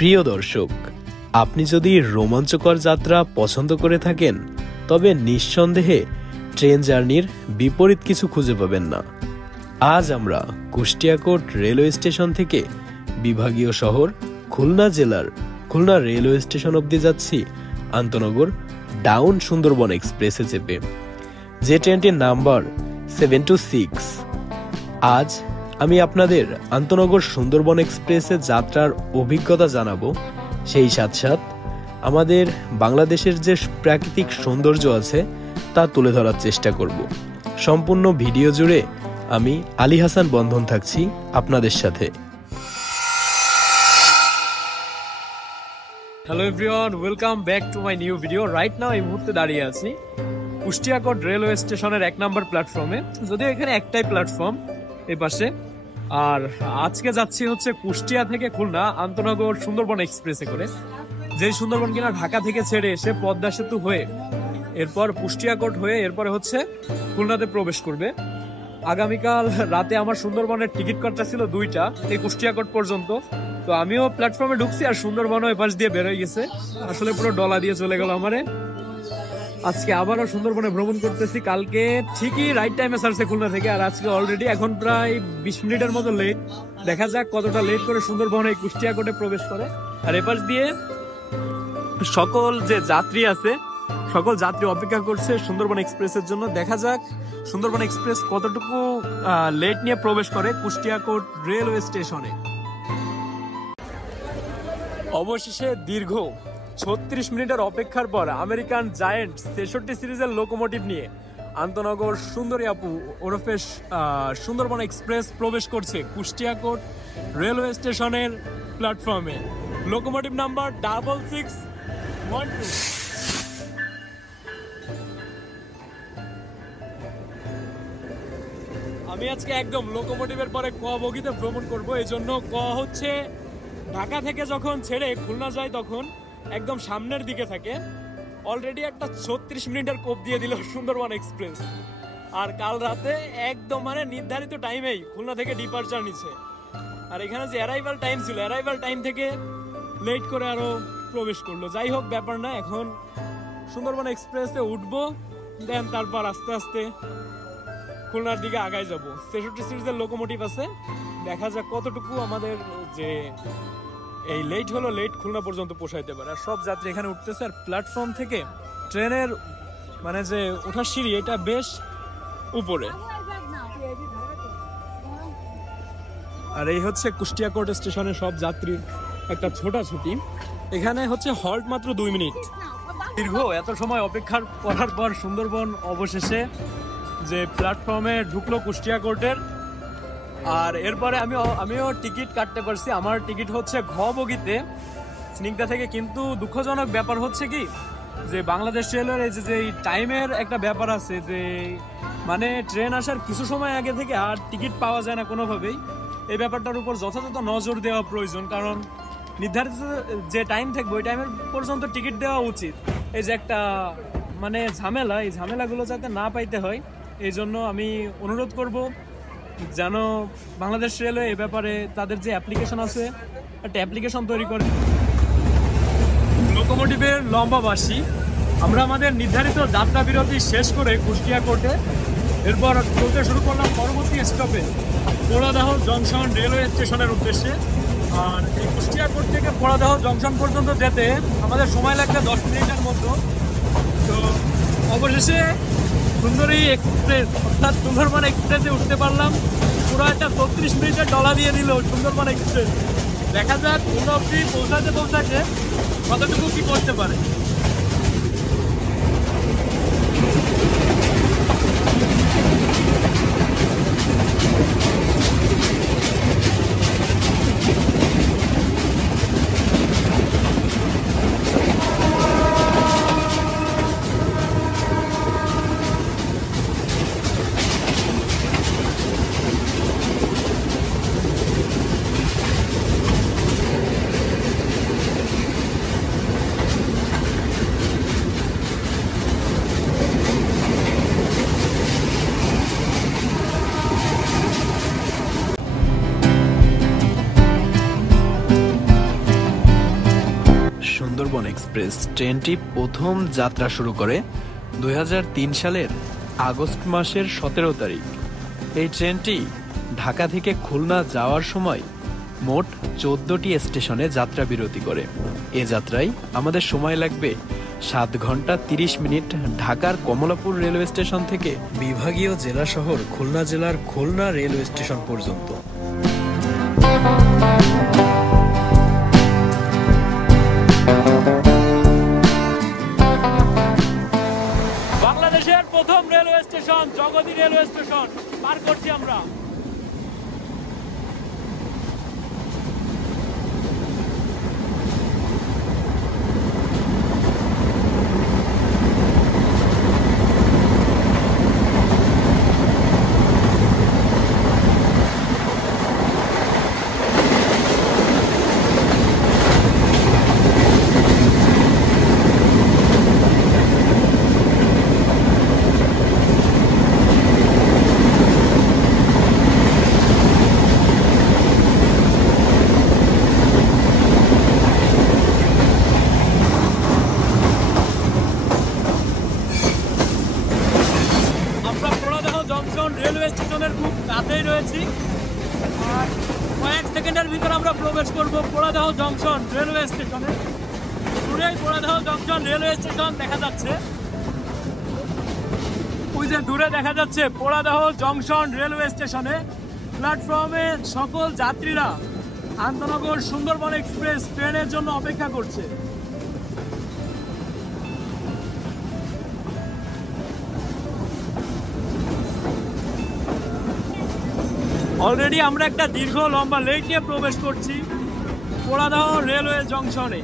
প্রিয় দর্শক, আপনি যদি রোমাঞ্চকর যাত্রা পছন্দ করে থাকেন তবে নিঃসন্দেহে ট্রেন জার্নির বিপরীত কিছু খুঁজে পাবেন না। আজ আমরা কুষ্টিয়াকোট রেলওয়ে স্টেশন থেকে বিভাগীয় শহর খুলনা জেলার খুলনা রেলওয়ে স্টেশন অবধি যাচ্ছি আন্তনগর ডাউন সুন্দরবন এক্সপ্রেসে চেপে, যে ট্রেনটির নাম্বার 726। আজ আমি আপনাদের আন্তনগর সুন্দরবন এক্সপ্রেসে যাত্রার অভিজ্ঞতা জানাবো, সেই সাথে সাথে আমাদের বাংলাদেশের যে প্রাকৃতিক সৌন্দর্য আছে তা তুলে ধরার চেষ্টা করব। সম্পূর্ণ ভিডিও জুড়ে আমি আলী হাসান বন্ধন থাকছি আপনাদের সাথে। Hello everyone, welcome back to my new video. Right now এই মুহূর্তে দাঁড়িয়ে আছি কুষ্টিয়াকোট রেলওয়ে স্টেশনের 1 নম্বর প্ল্যাটফর্মে। যদিও এখানে একটাই প্ল্যাটফর্ম এই পাশে, আর আজকে যাচ্ছি হচ্ছে কুষ্টিয়া থেকে খুলনা আন্তনগর সুন্দরবন এক্সপ্রেসে করে, যে সুন্দরবন কিনা ঢাকা থেকে ছেড়ে এসে পদ্মা সেতু হয়ে এরপর কুষ্টিয়াকোট হয়ে এরপরে হচ্ছে খুলনাতে প্রবেশ করবে। আগামীকাল রাতে আমার সুন্দরবনের টিকিট কাটটা ছিল 2টা, এই কুষ্টিয়াকোট পর্যন্ত। তো আমিও প্ল্যাটফর্মে ঢুকছি আর সুন্দরবনও এপাশ দিয়ে বের হয়ে গেছে, আসলে পুরো ডলা দিয়ে চলে গেল আমারে। আজকে আবারও সুন্দরবনে ভ্রমণ করতেছি। কালকে ঠিকই রাইট টাইমে ছাড়ছে খুলনা থেকে, আর আজকে অলরেডি এখন প্রায় 20 মিনিটের মতো লেট। দেখা যাক কতটা লেট করে সুন্দরবনে কুষ্টিয়াকোটে প্রবেশ করে। আর এপাশ দিয়ে সকল যে যাত্রী আছে, সকল যাত্রী অপেক্ষা করছে সুন্দরবন এক্সপ্রেসের জন্য। দেখা যাক সুন্দরবন এক্সপ্রেস কতটুকু লেট নিয়ে প্রবেশ করে কুষ্টিয়াকোট রেলওয়ে স্টেশনে। অবশেষে দীর্ঘ 36 মিনিটের অপেক্ষার পর আমেরিকান জায়েন্ট 66 সিরিজের লোকোমোটিভ নিয়ে আন্তনগর সুন্দরী আপু ওরফে সুন্দরবন এক্সপ্রেস প্রবেশ করছে কুষ্টিয়াকোট রেলওয়ে স্টেশনের প্ল্যাটফর্মে। Locomotive number 6612। আমি আজকে একদম লোকোমোটিভের পরে ক বগিতে ভ্রমণ করব। এই জন্য ক হচ্ছে ঢাকা থেকে যখন ছেড়ে খুলনা যায় তখন একদম সামনের দিকে থাকে। অলরেডি একটা 36 মিনিটের কোপ দিয়ে দিল সুন্দরবন এক্সপ্রেস। আর কাল রাতে একদম মানে নির্ধারিত টাইমেই খুলনা থেকে ডিপার্চার নিচ্ছে। আর এখানে যে অ্যারাইভাল টাইম ছিল, অ্যারাইভাল টাইম থেকে লেট করে আরো প্রবেশ করলো। যাই হোক, ব্যাপার না, এখন সুন্দরবন এক্সপ্রেসে উঠবো, দেন তারপর আস্তে আস্তে খুলনার দিকে আগায় যাব। 66 সিরিজের লোকোমোটিভ আছে, দেখা যাক কতটুকু আমাদের যে এই লেট হলো লেট খুলনা পর্যন্ত পৌঁছাইতে পারে। আর সব যাত্রী এখানে উঠতেছে। আর প্ল্যাটফর্ম থেকে ট্রেনের মানে যে ওঠার সিঁড়ি, এটা বেশ উপরে। আর এই হচ্ছে কুষ্টিয়াকোট স্টেশনের সব যাত্রীর একটা ছোটাছুটি। এখানে হচ্ছে হল্ট মাত্র 2 মিনিট। দীর্ঘ এত সময় অপেক্ষার করার পর সুন্দরবন অবশেষে যে প্ল্যাটফর্মে ঢুকলো কুষ্টিয়াকোটের। আর এরপরে আমিও টিকিট কাটতে পারছি। আমার টিকিট হচ্ছে ঘ বগিতে স্নিগ্ধা থেকে। কিন্তু দুঃখজনক ব্যাপার হচ্ছে কি, যে বাংলাদেশ রেলের এই যে টাইমের একটা ব্যাপার আছে, যে মানে ট্রেন আসার কিছু সময় আগে থেকে আর টিকিট পাওয়া যায় না কোনোভাবেই। এই ব্যাপারটার উপর যথাযথ নজর দেওয়া প্রয়োজন, কারণ নির্ধারিত যে টাইম থাকবে ওই টাইমের পর্যন্ত টিকিট দেওয়া উচিত। এই যে একটা মানে ঝামেলা, এই ঝামেলাগুলো যাতে না পাইতে হয়, এই জন্য আমি অনুরোধ করব যেন বাংলাদেশ রেলওয়ে এ ব্যাপারে তাদের যে অ্যাপ্লিকেশন আছে একটা অ্যাপ্লিকেশন তৈরি করে। লোকোমোটিভের লম্বাবাসী আমরা আমাদের নির্ধারিত যাত্রা বিরতি শেষ করে কুষ্টিয়াকোটে এরপর চলতে শুরু করলাম পরবর্তী স্টপে পোড়াদাহ জংশন রেলওয়ে স্টেশনের উদ্দেশ্যে। আর এই কুষ্টিয়াকোট থেকে পোড়াদাহ জংশন পর্যন্ত যেতে আমাদের সময় লাগবে 10 মিনিটের মতো। তো অবশেষে সুন্দরী এক্সপ্রেস অর্থাৎ সুন্দরবন এক্সপ্রেসে উঠতে পারলাম। পুরো একটা 36 মিনিটের ডলা দিয়ে দিল সুন্দরবন এক্সপ্রেস। দেখা যাক কোন অবধি পৌঁছাতে কতটুকু কি করতে পারে। সুন্দরবন এক্সপ্রেস ট্রেনটি প্রথম যাত্রা শুরু করে 2003 সালের আগস্ট মাসের 17 তারিখ। এই ট্রেনটি ঢাকা থেকে খুলনা যাওয়ার সময় মোট 14টি স্টেশনে যাত্রা বিরতি করে। এ যাত্রায় আমাদের সময় লাগবে 7 ঘন্টা 30 মিনিট ঢাকার কমলাপুর রেলওয়ে স্টেশন থেকে বিভাগীয় জেলা শহর খুলনা জেলার খুলনা রেলওয়ে স্টেশন পর্যন্ত। বাংলাদেশের প্রথম railway station Jagati railway station পার করছি আমরা। রেলওয়ে স্টেশনের খুব কাছেই রয়েছি আর কয়েক সেকেন্ডের ভিতর আমরা প্রবেশ করব পোড়াদহ জংশন রেলওয়ে স্টেশনে। দূরেই পোড়াদহ জংশন রেলওয়ে স্টেশন দেখা যাচ্ছে, ওই যে দূরে দেখা যাচ্ছে পোড়াদহ জংশন রেলওয়ে স্টেশনে। প্ল্যাটফর্মে সকল যাত্রীরা আন্তনগর সুন্দরবন এক্সপ্রেস ট্রেনের জন্য অপেক্ষা করছে। অলরেডি আমরা একটা দীর্ঘ লম্বা লেক নিয়ে প্রবেশ করছি পোড়াদহ রেলওয়ে জংশনে।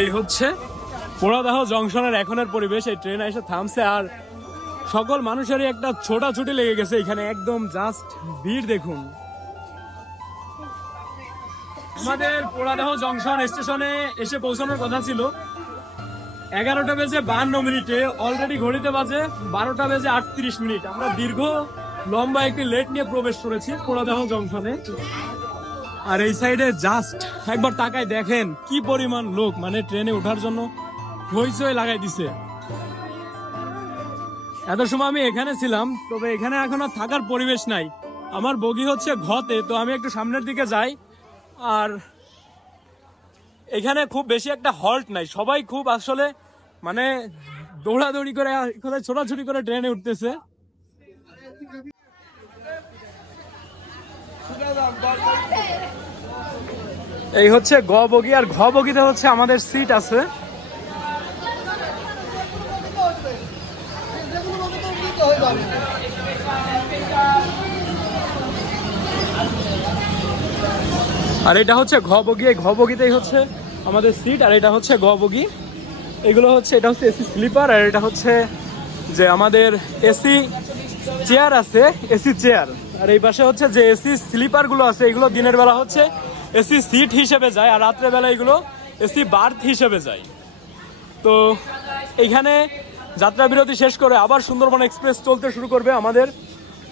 এই হচ্ছে পোড়াদহ জংশনের এখনের পরিবেশ। এই ট্রেন এসে থামছে আর সকল মানুষেরই একটা ছোটাছুটি লেগে গেছে এখানে, একদম জাস্ট ভিড় দেখুন। আমাদের পোড়াদহ জংশন স্টেশনে এসে পৌঁছানোর কথা ছিল 11টা বেজে 52 মিনিটে, অলরেডি ঘড়িতে বাজে 12টা বেজে 38 মিনিট। আমরা দীর্ঘ লম্বা একটি লেট নিয়ে প্রবেশ করেছি পোড়াদহ জংশনে। আর এই সাইডে জাস্ট একবার তাকায় দেখেন কি পরিমাণ লোক, মানে ট্রেনে ওঠার জন্য হইচই লাগাই দিছে। এত সময় আমি এখানে ছিলাম, তবে এখানে এখন আর থাকার পরিবেশ নাই। আমার বগি হচ্ছে ঘতে, তো আমি একটু সামনের দিকে যাই। আর এখানে খুব বেশি একটা হল্ট নাই, সবাই খুব আসলে মানে দৌড়াদৌড়ি করে ছোটাছুটি করে ট্রেনে উঠতেছে। এই হচ্ছে গ বগি, আর ঘ বগিতে হচ্ছে আমাদের সিট আছে। আর এটা হচ্ছে ঘ বগি, এই ঘ বগিতেই হচ্ছে আমাদের সিট। আর এটা হচ্ছে গ বগি, এগুলো হচ্ছে, এটা হচ্ছে এসি স্লিপার, আর এটা হচ্ছে যে আমাদের এসি চেয়ার আছে, এসি চেয়ার। আর এই পাশে হচ্ছে যে এসি স্লিপার গুলো আছে, এগুলো দিনের বেলা হচ্ছে এসি সিট হিসেবে যায়, আর রাত্রে বেলা এগুলো এসি বার্থ হিসেবে যায়। তো এইখানে যাত্রা বিরতি শেষ করে আবার সুন্দরবন এক্সপ্রেস চলতে শুরু করবে আমাদের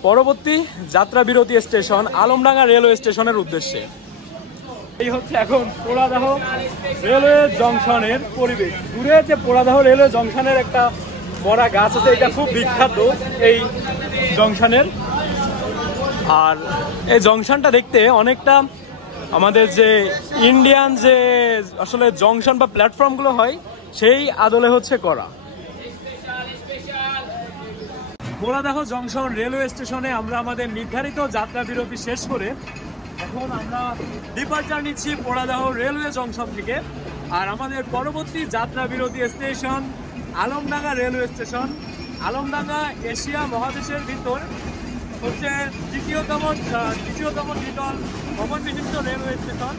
পরবর্তী যাত্রা বিরতি স্টেশন আলমডাঙ্গা রেলওয়ে স্টেশনের উদ্দেশ্যে। এই হচ্ছে এখন পোড়াদহ রেলওয়ে জংশনের পরিবেশ। দূরে যে পোড়াদহ রেলওয়ে জংশনের একটা বড় গাছ আছে, এটা খুব বিখ্যাত এই জংশনের। আর এই জংশনটা দেখতে অনেকটা আমাদের যে ইন্ডিয়ান যে আসলে জংশন বা প্ল্যাটফর্ম গুলো হয় সেই আদলে হচ্ছে করা। পোড়াদহ জংশন রেলওয়ে স্টেশনে আমরা আমাদের নির্ধারিত যাত্রা বিরতি শেষ করে এখন আমরা ডিপার্চার নিচ্ছি পোড়াদহ রেলওয়ে জংশন থেকে। আর আমাদের পরবর্তী যাত্রা বিরতি station Alamdanga railway station. Alamdanga Asia মহাদেশের ভিতর হচ্ছে দ্বিতীয়তম লিটল ভবন বিশিষ্ট রেলওয়ে স্টেশন।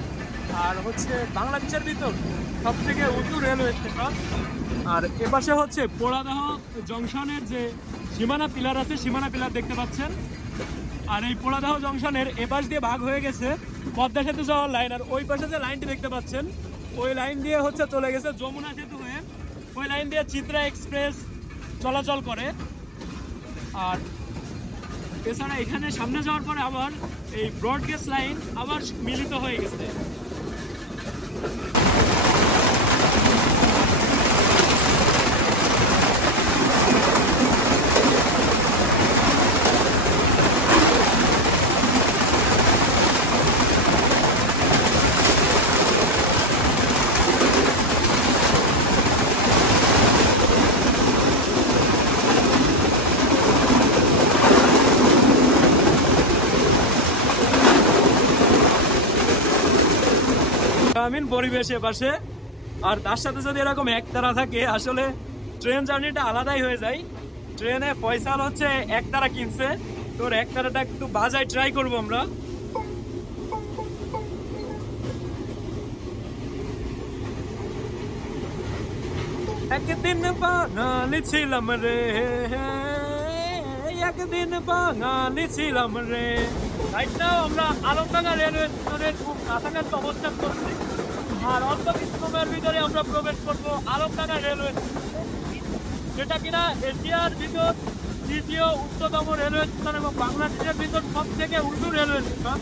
আর হচ্ছে বাংলাদেশের ভিতর সব থেকে উঁচু রেলওয়ে স্টেশন। আর এপাশে হচ্ছে পোড়াদহ জংশনের যে সীমানা পিলার আছে, সীমানা পিলার দেখতে পাচ্ছেন। আর এই পোড়াদহ জংশনের এপাশ দিয়ে ভাগ হয়ে গেছে পদ্মা সেতু যাওয়ার লাইন, আর ওই পাশে যে লাইনটি দেখতে পাচ্ছেন ওই লাইন দিয়ে হচ্ছে চলে গেছে যমুনা সেতু হয়ে, ওই লাইন দিয়ে চিত্রা এক্সপ্রেস চলাচল করে। আর এছাড়া এখানে সামনে যাওয়ার পরে আবার এই ব্রডগেজ লাইন আবার মিলিত হয়ে গেছে। গ্রামীণ পরিবেশে পাশে, আর তার সাথে যদি এরকম একতারা থাকে আসলে ট্রেন জার্নিটা আলাদাই হয়ে যায়। ট্রেনে ফয়সাল হচ্ছে একতারা কিনছে, তোর একতারাটা একটু বাজায় ট্রাই করবো আমরা। একদিন বাঙালি ছিলাম রে, একদিন বাঙালি ছিলাম রে। রাইট নাও আমরা আলমডাঙ্গা রেলওয়ে স্টেশনের খুব কাছাকাছি অবস্থান করছি, আর অল্প কিছু সময়ের ভিতরে আমরা প্রবেশ করবো আলমডাঙ্গা রেলওয়ে স্টেশন, যেটা কিনা এশিয়ার ভিতর দ্বিতীয় উচ্চতম রেলওয়ে স্টেশন এবং বাংলাদেশের ভিতর সব থেকে উঁচু রেলওয়ে স্টেশন।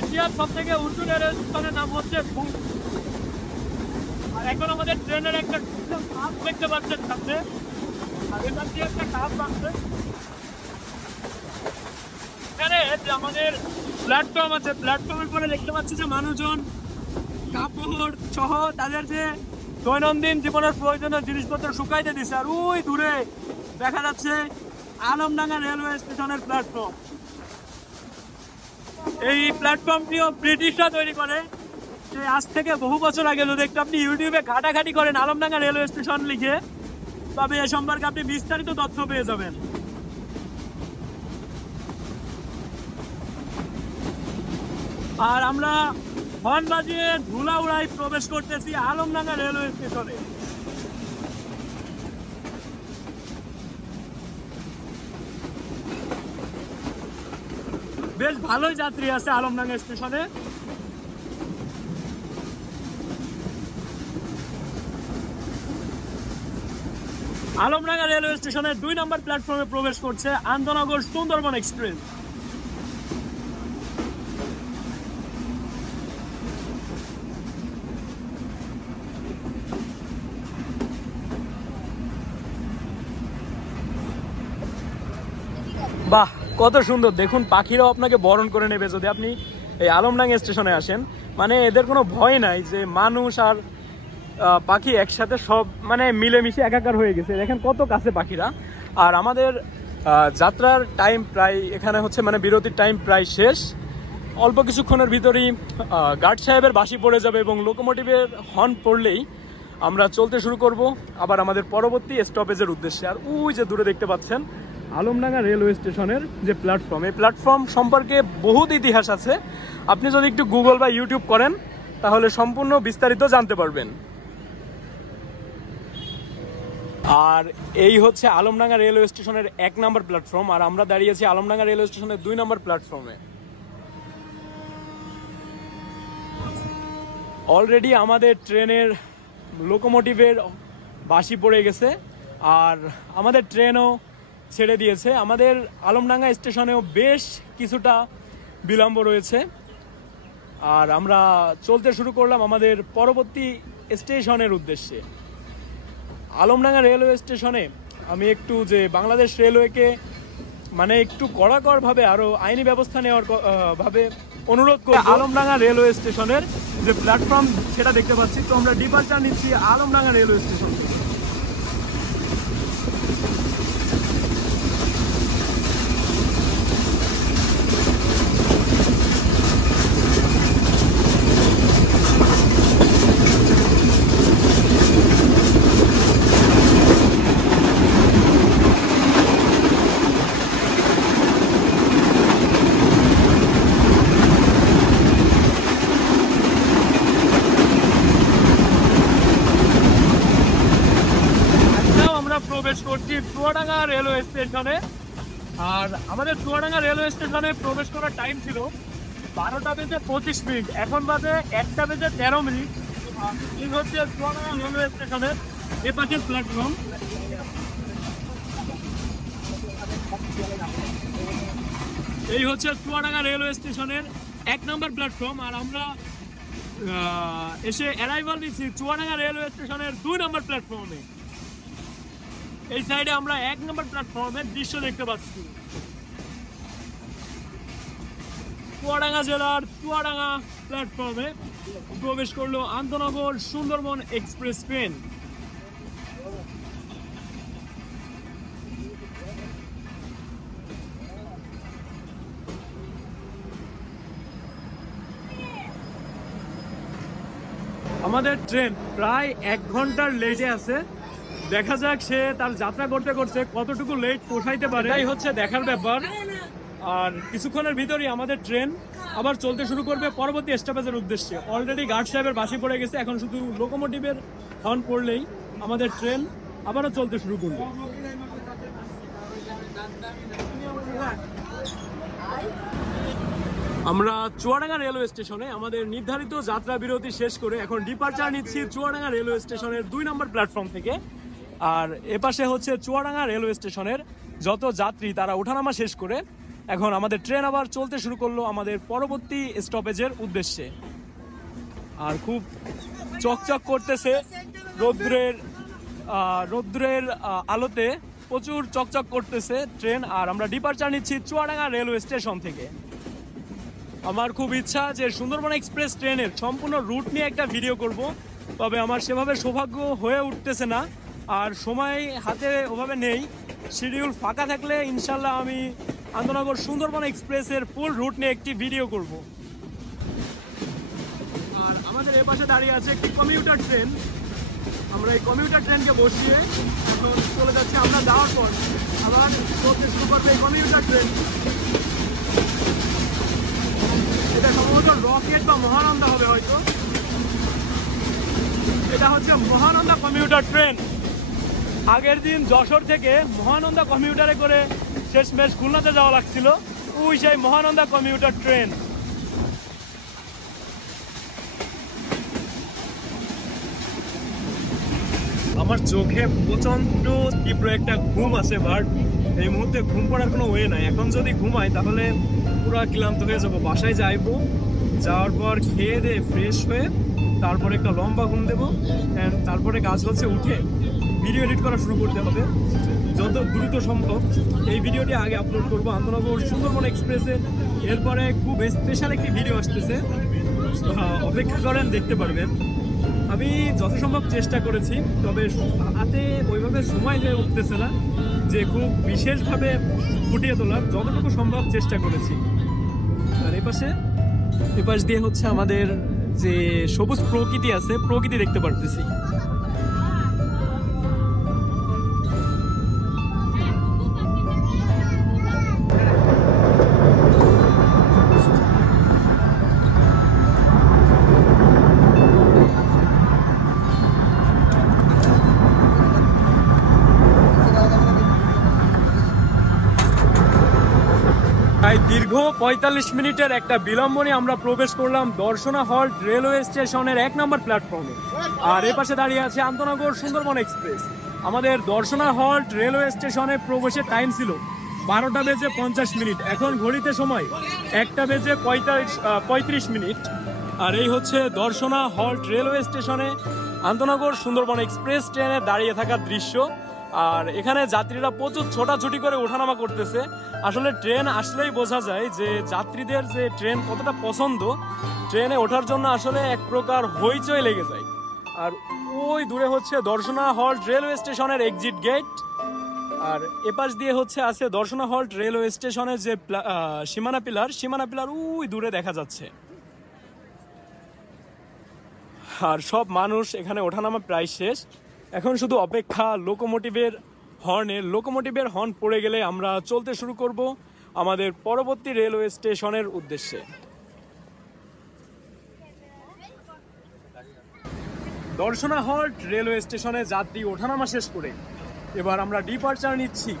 এশিয়ার সব থেকে উঁচু রেলওয়ে স্টেশনের নাম হচ্ছে খুলনা। আর এখন আমাদের ট্রেনের একটা কাপ দেখতে পাচ্ছেন সামনে, আর এখান দিয়ে একটা কাপ বাঁধছে। এখানে যে আমাদের প্ল্যাটফর্ম আছে, প্ল্যাটফর্মের পরে দেখতে পাচ্ছি যে মানুষজন কাপড় সহ তাদের যে দৈনন্দিন জীবনের প্রয়োজনীয় জিনিসপত্র শুকাইতে দিচ্ছে। আর ওই দূরে দেখা যাচ্ছে আলমডাঙ্গা রেলওয়ে স্টেশনের প্ল্যাটফর্ম। এই প্ল্যাটফর্মটিও ব্রিটিশরা তৈরি করে, আজ থেকে বহু বছর আগে। যদি একটু আপনি ইউটিউবে ঘাটাঘাটি করেন আলমডাঙ্গা রেলওয়ে স্টেশন লিখে, তবে এ সম্পর্কে আপনি বিস্তারিত তথ্য পেয়ে যাবেন। আর আমরা হর্ন বাজিয়ে ধুলা উড়াই প্রবেশ করতেছি আলমডাঙ্গা রেলওয়ে স্টেশনে। বেশ ভালোই যাত্রী আছে আলমডাঙ্গা স্টেশনে। আলমডাঙ্গা রেলওয়ে স্টেশনের 2 নম্বর প্ল্যাটফর্মে প্রবেশ করছে আন্তনগর সুন্দরবন এক্সপ্রেস। বাহ, কত সুন্দর! দেখুন পাখিরাও আপনাকে বরণ করে নেবে যদি আপনি এই আলমডাঙ্গা স্টেশনে আসেন। মানে এদের কোনো ভয় নাই যে মানুষ আর পাখি একসাথে সব মানে মিলেমিশে একাকার হয়ে গেছে। দেখেন কত কাছে পাখিরা। আর আমাদের যাত্রার টাইম প্রায় এখানে হচ্ছে মানে বিরতির টাইম প্রায় শেষ। অল্প কিছুক্ষণের ভিতরেই গার্ড সাহেবের বাঁশি পড়ে যাবে এবং লোকোমোটিভের হর্ন পড়লেই আমরা চলতে শুরু করব আবার আমাদের পরবর্তী স্টপেজের উদ্দেশ্যে। আর ওই যে দূরে দেখতে পাচ্ছেন আলমডাঙ্গা রেলওয়ে স্টেশনের যে প্ল্যাটফর্ম, এই প্ল্যাটফর্ম সম্পর্কে বহুত ইতিহাস আছে। আপনি যদি একটু গুগল বা ইউটিউব করেন তাহলে সম্পূর্ণ বিস্তারিত জানতে পারবেন। আর এই হচ্ছে আলমডাঙ্গা রেলওয়ে স্টেশনের 1 নম্বর প্ল্যাটফর্ম, আর আমরা দাঁড়িয়েছি আলমডাঙ্গা রেলওয়ে স্টেশনের 2 নম্বর প্ল্যাটফর্মে। অলরেডি আমাদের ট্রেনের লোকোমোটিভের বাঁশি পড়ে গেছে আর আমাদের ট্রেনও ছেড়ে দিয়েছে। আমাদের আলমডাঙ্গা স্টেশনেও বেশ কিছুটা বিলম্ব রয়েছে, আর আমরা চলতে শুরু করলাম আমাদের পরবর্তী স্টেশনের উদ্দেশ্যে। আলমডাঙ্গা রেলওয়ে স্টেশনে আমি একটু যে বাংলাদেশ রেলওয়েকে মানে একটু কড়াকড়ভাবে আরও আইনি ব্যবস্থা নেওয়ার ভাবে অনুরোধ করব। আলমডাঙ্গা রেলওয়ে স্টেশনের যে প্ল্যাটফর্ম সেটা দেখতে পাচ্ছি, তো আমরা ডিপার্চার নিচ্ছি আলমডাঙ্গা রেলওয়ে স্টেশন থেকে। আছি চুয়াডাঙ্গা রেলওয়ে স্টেশনে। আর আমাদের চুয়াডাঙ্গা রেলওয়ে স্টেশনে প্রবেশ করার টাইম ছিল 12:25, এখন বাজে 1:13। এই হচ্ছে চুয়াডাঙ্গা রেলওয়ে স্টেশনের এপাশের প্ল্যাটফর্ম। এই হচ্ছে চুয়াডাঙ্গা রেলওয়ে স্টেশনের 1 নম্বর প্ল্যাটফর্ম। আর আমরা এসে অ্যারাইভাল দিচ্ছি চুয়াডাঙ্গা রেলওয়ে স্টেশনের 2 নম্বর প্ল্যাটফর্মে। এই সাইডে আমরা 1 নম্বর প্ল্যাটফর্মের দৃশ্য দেখতে পাচ্ছি। চুয়াডাঙ্গা জেলার চুয়াডাঙ্গা প্ল্যাটফর্মে প্রবেশ করলো আন্তনগর সুন্দরবন এক্সপ্রেস ট্রেন। আমাদের ট্রেন প্রায় 1 ঘন্টার লেটে আছে। দেখা যাক সে তার যাত্রা করতে করতে কতটুকু লেট পোষাইতে পারে, এই হচ্ছে দেখার ব্যাপার। আর কিছুক্ষণের ভিতরেই আমাদের ট্রেন আবার চলতে শুরু করবে পরবর্তী স্টপেজের উদ্দেশ্যে। অলরেডি গার্ড সাহেবের বাসি পড়ে গেছে, এখন শুধু লোকোমোটিভের হর্ন পড়লেই আমাদের ট্রেন আবারও চলতে শুরু করবে। আমরা চুয়াডাঙ্গা রেলওয়ে স্টেশনে আমাদের নির্ধারিত যাত্রা বিরতি শেষ করে এখন ডিপার্চার নিচ্ছি চুয়াডাঙ্গা রেলওয়ে স্টেশনের 2 নম্বর প্ল্যাটফর্ম থেকে। আর এপাশে হচ্ছে চুয়াডাঙ্গা রেলওয়ে স্টেশনের যত যাত্রী তারা ওঠানামা শেষ করে এখন আমাদের ট্রেন আবার চলতে শুরু করলো আমাদের পরবর্তী স্টপেজের উদ্দেশ্যে। আর খুব চকচক করতেছে রৌদ্রের আলোতে, প্রচুর চকচক করতেছে ট্রেন। আর আমরা ডিপার্চার নিচ্ছি চুয়াডাঙ্গা রেলওয়ে স্টেশন থেকে। আমার খুব ইচ্ছা যে সুন্দরবন এক্সপ্রেস ট্রেনের সম্পূর্ণ রুট নিয়ে একটা ভিডিও করব, তবে আমার সেভাবে সৌভাগ্য হয়ে উঠতেছে না, আর সময় হাতে ওভাবে নেই। শিডিউল ফাঁকা থাকলে ইনশাল্লাহ আমি আন্তনগর সুন্দরবন এক্সপ্রেসের ফুল রুট নিয়ে একটি ভিডিও করব। আর আমাদের এপাশে দাঁড়িয়ে আছে একটি কমিউটার ট্রেন। আমরা এই কমিউটার ট্রেনকে বসিয়ে এখন চলে যাচ্ছি। আমরা যাওয়ার পর আবার চলতে শুরু করবে এই কমিউটার ট্রেন। এটা সম্ভবত রকেট বা মহানন্দা হবে হয়তো। এটা হচ্ছে মহানন্দা কমিউটার ট্রেন। আগের দিন যশোর থেকে মহানন্দা কমিউটারে করে শেষমেশ খুলনাতে যাওয়া লাগছিল, ওই সেই মহানন্দা কমিউটার ট্রেন। আমার চোখে প্রচন্ড তীব্র একটা ঘুম আছে, বাট এই মুহূর্তে ঘুম পড়ার কোনো ওয়ে নাই। এখন যদি ঘুমাই তাহলে পুরো ক্লান্ত হয়ে যাবো। বাসায় যাইবো, যাওয়ার পর খেয়ে দিয়ে ফ্রেশ হয়ে তারপরে একটা লম্বা ঘুম দেবো। অ্যান্ড তারপরে কাজ হচ্ছে উঠে ভিডিও এডিট করা শুরু করতে হবে যত দ্রুত সম্ভব। এই ভিডিওটি আগে আপলোড করবো আন্তনগর সুন্দরবন এক্সপ্রেসে। এরপরে খুব স্পেশাল একটি ভিডিও আসতেছে, অপেক্ষা করেন, দেখতে পারবেন। আমি যথাসম্ভব চেষ্টা করেছি, তবে হাতে ওইভাবে সময় হয়ে উঠতেছে না যে খুব বিশেষভাবে ফুটিয়ে তোলার। যতটুকু সম্ভব চেষ্টা করেছি। আর এপাশ দিয়ে হচ্ছে আমাদের যে সবুজ প্রকৃতি আছে, প্রকৃতি দেখতে পারতেছি। দীর্ঘ 45 মিনিটের একটা বিলম্ব নিয়ে আমরা প্রবেশ করলাম দর্শনা হল্ট রেলওয়ে স্টেশনের 1 নম্বর প্ল্যাটফর্মে। আর এপাশে দাঁড়িয়ে আছে আন্তনগর সুন্দরবন এক্সপ্রেস। আমাদের দর্শনা হল্ট রেলওয়ে স্টেশনে প্রবেশের টাইম ছিল 12:50। এখন ঘড়িতে সময় 1:35। আর এই হচ্ছে দর্শনা হল্ট রেলওয়ে স্টেশনে আন্তনগর সুন্দরবন এক্সপ্রেস ট্রেনে দাঁড়িয়ে থাকার দৃশ্য। আর এখানে যাত্রীরা প্রচুর ছোটাছুটি করে ওঠানামা করতেছে। আসলে ট্রেন আসলেই বোঝা যায় যে যাত্রীদের যে ট্রেন কতটা পছন্দ। ট্রেনে ওঠার জন্য আসলে এক প্রকার হইচই লেগে যায়। আর ওই দূরে হচ্ছে দর্শনা হল্ট রেলওয়ে স্টেশনের এক্সিট গেট। আর এপাশ দিয়ে হচ্ছে আছে দর্শনা হল্ট রেলওয়ে স্টেশনের যে সীমানা পিলার ওই দূরে দেখা যাচ্ছে। আর সব মানুষ এখানে ওঠানামা প্রায় শেষ, এখন শুধু অপেক্ষা লোকোমোটিভের হর্ন পড়ে গেলে আমরা চলতে শুরু করব আমাদের পরবর্তী রেলওয়ে স্টেশনের উদ্দেশ্যে। দর্শনা হল্ট রেলওয়ে স্টেশনে যাত্রী ওঠানামা শেষ করে এবার আমরা ডিপার্চার নিচ্ছি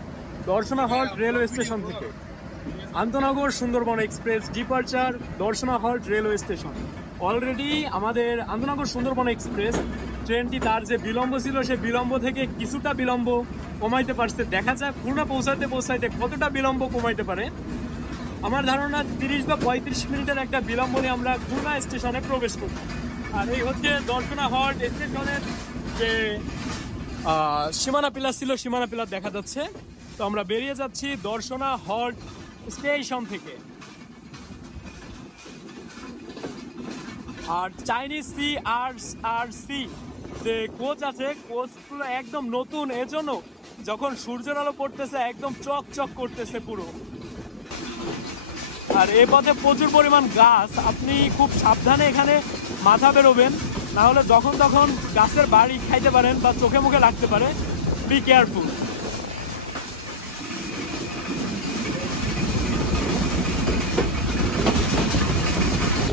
দর্শনা হল্ট রেলওয়ে স্টেশন থেকে। আন্তনগর Sundarban express departure Darshana halt railway station. Already আমাদের আন্তনগর সুন্দরবন এক্সপ্রেস ট্রেনটি তার যে বিলম্ব ছিল সে বিলম্ব থেকে কিছুটা বিলম্ব কমাইতে পারছে। দেখা যায় খুলনা পৌঁছাইতে কতটা বিলম্ব কমাইতে পারে। আমার ধারণা 30 বা 35 মিনিটের একটা বিলম্ব নিয়ে আমরা খুলনা স্টেশনে প্রবেশ করব। আর এই হচ্ছে দর্শনা হল্ট স্টেশনের যে সীমানা পিলার ছিল, সীমানা পিলার দেখা যাচ্ছে। তো আমরা বেরিয়ে যাচ্ছি দর্শনা হল্ট স্টেশন থেকে। আর চাইনিজ CRRC যে কোচ আছে, কোচগুলো একদম নতুন, এজন্য যখন সূর্যের আলো পড়তেছে একদম চকচক করতেছে পুরো। আর এ পথে প্রচুর পরিমাণ গাছ, আপনি খুব সাবধানে এখানে মাথা বেরোবেন, না হলে যখন তখন গাছের বাড়ি খাইতে পারেন বা চোখে মুখে লাগতে পারে। Be careful.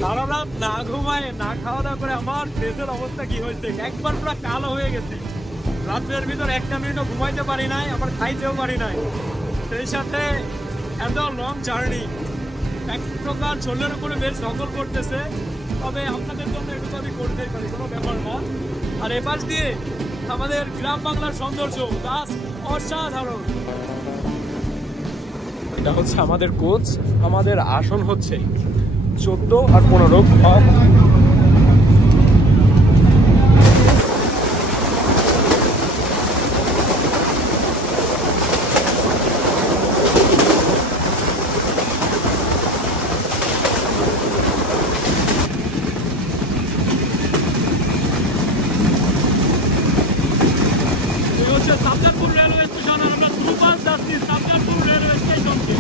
সারা রাত না ঘুমায় না খাওয়া দাওয়া করে আমার ফেসের অবস্থা কি হয়েছে, একবার পুরো কালো হয়ে গেছে। রাত্রের ভিতর একটা মিনিটও ঘুমাইতে পারি নাই, আবার খাইতেও পারি নাই। সেই সাথে এত লং জার্নি এক প্রকার শরীরের উপরে বেশ দখল করতেছে। তবে আপনাদের জন্য একটু আমি করতেই পারি, কোনো ব্যাপার না। আর এপাশ দিয়ে আমাদের গ্রাম বাংলার সৌন্দর্য গাছ অসাধারণ। এটা হচ্ছে আমাদের কোচ, আমাদের আসন হচ্ছে 14 আর 15। সাবজারপুর রেলওয়ে স্টেশন, আর আমরা দুপাশ যাচ্ছি সাবজারপুর রেলওয়ে স্টেশনকে।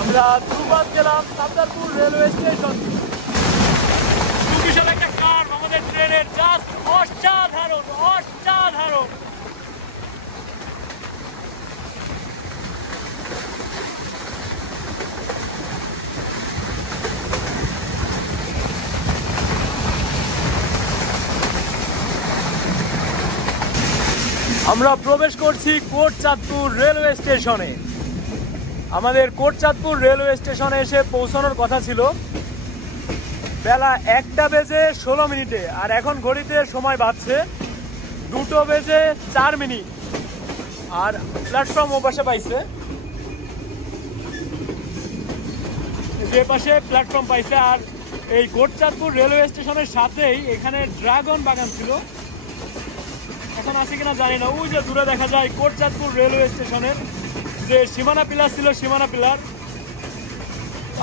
আমরা দুপাশ গেলাম সাবজারপুর রেলওয়ে স্টেশন। বিশাল একটা কার্ভ আমাদের ট্রেনের, জাস্ট অসাধারণ অসাধারণ। আমরা প্রবেশ করছি কোটচাঁদপুর রেলওয়ে স্টেশনে। আমাদের কোটচাঁদপুর রেলওয়ে স্টেশনে এসে পৌঁছানোর কথা ছিল বেলা 1:16, আর এখন ঘড়িতে সময় বাজছে 2:04। আর প্ল্যাটফর্ম ও পাশে পাইছে, যে পাশে প্ল্যাটফর্ম পাইছে। আর এই কোটচাঁদপুর রেলওয়ে স্টেশনের সাথেই এখানে ড্রাগন বাগান ছিল, এখন আছে কিনা জানি না। ওই যে দূরে দেখা যায় কোটচাঁদপুর রেলওয়ে স্টেশনের যে সীমানা পিলার ছিল, সীমানা পিলার।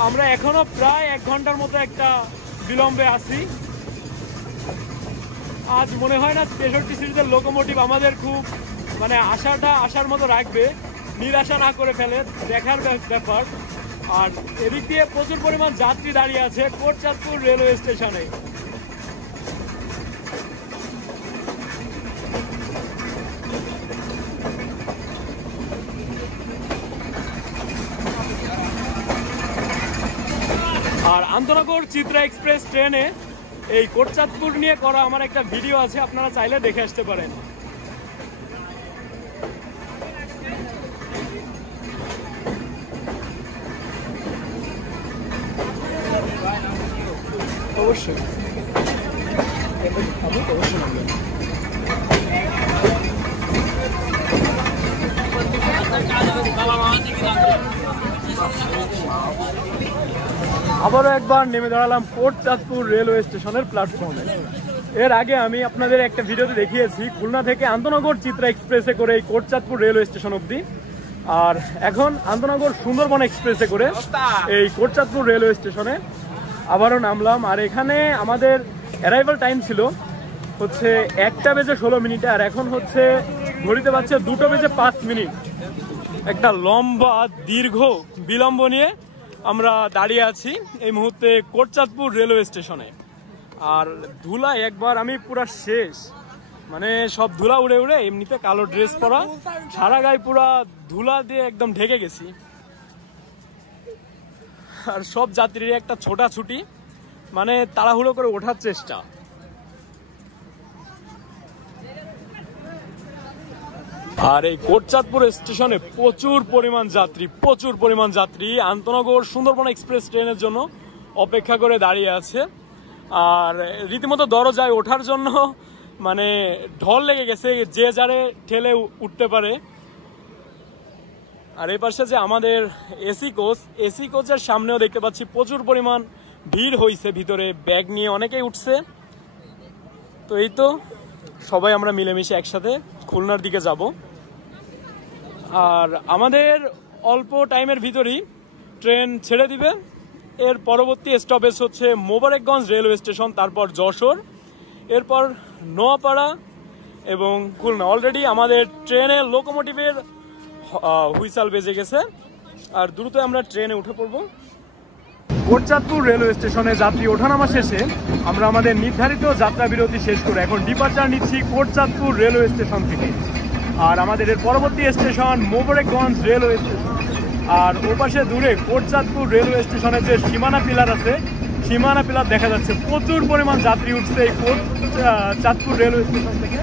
আমরা এখনো প্রায় 1 ঘন্টার মতো একটা বিলম্বে আছি। আজ মনে হয় না 63 সিরিজের লোকোমোটিভ আমাদের খুব মানে আসার মতো রাখবে, নিরাশা না করে ফেলে, দেখার ব্যাপার। আর এদিক দিয়ে প্রচুর পরিমাণ যাত্রী দাঁড়িয়ে আছে কোটচাঁদপুর রেলওয়ে স্টেশনে। আর আন্তনগর চিত্রা এক্সপ্রেস ট্রেনে এই কোটচাঁদপুর নিয়ে করা আমার একটা ভিডিও আছে, আপনারা চাইলে দেখে আসতে পারেন। অবশ্যই আবারও একবার নেমে দাঁড়ালাম কোটচাঁদপুর রেলওয়ে স্টেশনের প্ল্যাটফর্মে। এর আগে আমি আপনাদের একটা ভিডিওতে দেখিয়েছি খুলনা থেকে আন্তনগর চিত্রা এক্সপ্রেসে করে এই কোটচাঁদপুর রেলওয়ে স্টেশন অবধি, আর এখন আন্তনগর সুন্দরবন এক্সপ্রেসে করে এই কোটচাঁদপুর রেলওয়ে স্টেশনে আবারও নামলাম। আর এখানে আমাদের অ্যারাইভাল টাইম ছিল হচ্ছে 1:16, আর এখন হচ্ছে ঘড়িতে বাজছে 2:05। একটা লম্বা দীর্ঘ বিলম্ব নিয়ে আমরা দাঁড়িয়ে আছি এই মুহূর্তে কোটচাঁদপুর রেলওয়ে স্টেশনে। আর ধুলা একবার আমি পুরা শেষ, মানে সব ধুলা উড়ে উড়ে, এমনিতে কালো ড্রেস পরা, সারা গায়ে পুরা ধুলা দিয়ে একদম ঢেকে গেছি। আর সব যাত্রীর একটা ছোটাছুটি, মানে তাড়াহুড়ো করে ওঠার চেষ্টা। আর এই কোটচাঁদপুর স্টেশনে প্রচুর পরিমাণ যাত্রী আন্তনগর সুন্দরবন এক্সপ্রেস ট্রেনের জন্য অপেক্ষা করে দাঁড়িয়ে আছে। আর রীতিমতো দরজায় ওঠার জন্য মানে ঢল লেগে গেছে, যে যারে ঠেলে উঠতে পারে। আর এই পাশে যে আমাদের এসি কোচের সামনেও দেখতে পাচ্ছি প্রচুর পরিমাণ ভিড় হয়েছে, ভিতরে ব্যাগ নিয়ে অনেকেই উঠছে। তো এই তো সবাই আমরা মিলেমিশে একসাথে খুলনার দিকে যাব। আর আমাদের অল্প টাইমের ভিতরেই ট্রেন ছেড়ে দিবে। এর পরবর্তী স্টপেজ হচ্ছে মোবারকগঞ্জ রেলওয়ে স্টেশন, তারপর যশোর, এরপর নোয়াপাড়া এবং খুলনা। অলরেডি আমাদের ট্রেনের লোকোমোটিভের হুইসাল বেজে গেছে, আর দ্রুত আমরা ট্রেনে উঠে পড়বো। কোটচাঁদপুর রেলওয়ে স্টেশনে যাত্রী ওঠানামা শেষে আমরা আমাদের নির্ধারিত যাত্রা বিরতি শেষ করে এখন ডিপার্চার নিচ্ছি কোটচাঁদপুর রেলওয়ে স্টেশন থেকে। আর আমাদের এর পরবর্তী স্টেশন মোবারকগঞ্জ রেলওয়ে স্টেশন। আর ওপাশে দূরে কোটচাঁদপুর রেলওয়ে স্টেশনের যে সীমানা পিলার আছে, সীমানা পিলার দেখা যাচ্ছে। প্রচুর পরিমাণ যাত্রী উঠছে এই কোটচাঁদপুর রেলওয়ে স্টেশন থেকে।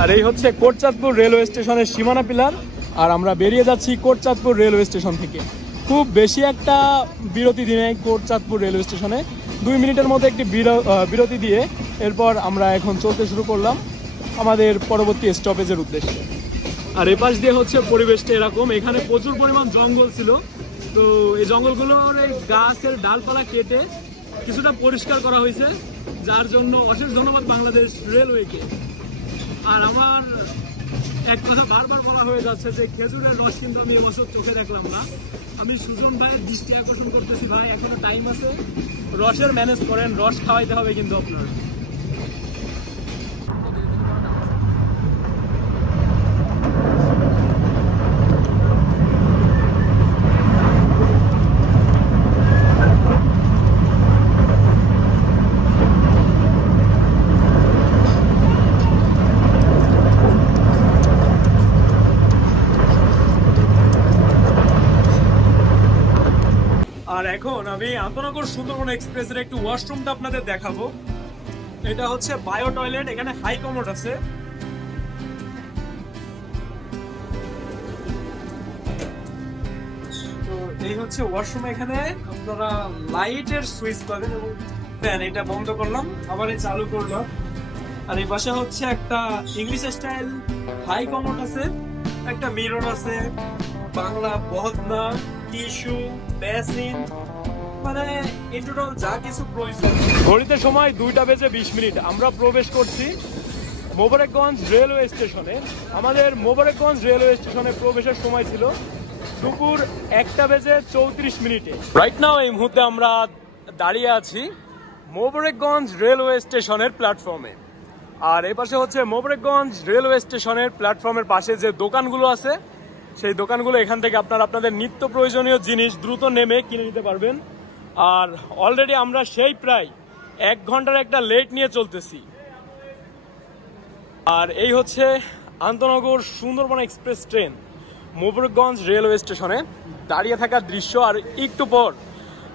আর এই হচ্ছে কোটচাঁদপুর রেলওয়ে স্টেশনের সীমানা পিলার। আর আমরা বেরিয়ে যাচ্ছি কোটচাঁদপুর রেলওয়ে স্টেশন থেকে। খুব বেশি একটা বিরতি দিনে কোটচাঁদপুর রেলওয়ে স্টেশনে 2 মিনিটের মতো একটি বিরতি দিয়ে এরপর আমরা এখন চলতে শুরু করলাম আমাদের পরবর্তী স্টপেজের উদ্দেশ্যে। আর এপাশ দিয়ে হচ্ছে পরিবেশটা এরকম, এখানে প্রচুর পরিমাণ জঙ্গল ছিল। তো এই জঙ্গলগুলোর এই গাছের ডালপালা কেটে কিছুটা পরিষ্কার করা হয়েছে, যার জন্য অশেষ ধন্যবাদ বাংলাদেশ রেলওয়েকে। আর আমার এক কথা বারবার বলা হয়ে যাচ্ছে যে খেজুরের রস কিন্তু আমি এবছর চোখে দেখলাম না। আমি সুজন ভাইয়ের দৃষ্টি আকর্ষণ করতেছি, ভাই এখনো টাইম আছে, রসের ম্যানেজ করেন, রস খাওয়াইতে হবে কিন্তু আপনার। আর এখন আমি আন্তনগর সুন্দরবন এক্সপ্রেসের একটু ওয়াশরুমটা আপনাদের দেখাবো। এটা হচ্ছে বায়ো টয়লেট, এখানে হাই কমোড আছে। তো এই হচ্ছে ওয়াশরুম, এখানে আপনারা লাইটের সুইচ পাবেন এবং ফ্যান। এটা বন্ধ করলাম, আবার এই চালু করলাম। আর এই পাশে হচ্ছে একটা ইংলিশ স্টাইল হাই কমোড আছে, একটা মিরর আছে, বাংলা বহদনা, টিস্যু, বেসিন, মানে এই টোটাল যা কিছু প্রয়োজন। ঘড়িতে সময় 2:20 আমরা প্রবেশ করছি মোবারকগঞ্জ রেলওয়ে স্টেশনে। আমাদের মোবারকগঞ্জ রেলওয়ে স্টেশনে প্রবেশের সময় ছিল দুপুর 1:34। রাইট নাও এই মুহূর্তে আমরা দাঁড়িয়ে আছি মোবারকগঞ্জ রেলওয়ে স্টেশনের প্ল্যাটফর্মে। আর এই পাশে হচ্ছে মোবারকগঞ্জ রেলওয়ে স্টেশনের প্ল্যাটফর্মের পাশে যে দোকানগুলো আছে, সেই দোকানগুলো এখান থেকে আপনারা আপনাদের নিত্য প্রয়োজনীয় জিনিস দ্রুত নেমে কিনে নিতে পারবেন। আর অলরেডি আমরা সেই প্রায় 1 ঘন্টার একটা লেট নিয়ে চলতেছি। আর এই হচ্ছে আন্তনগর Sundarban express train Mobarakganj railway স্টেশনে দাঁড়িয়ে থাকার দৃশ্য। আর একটু পর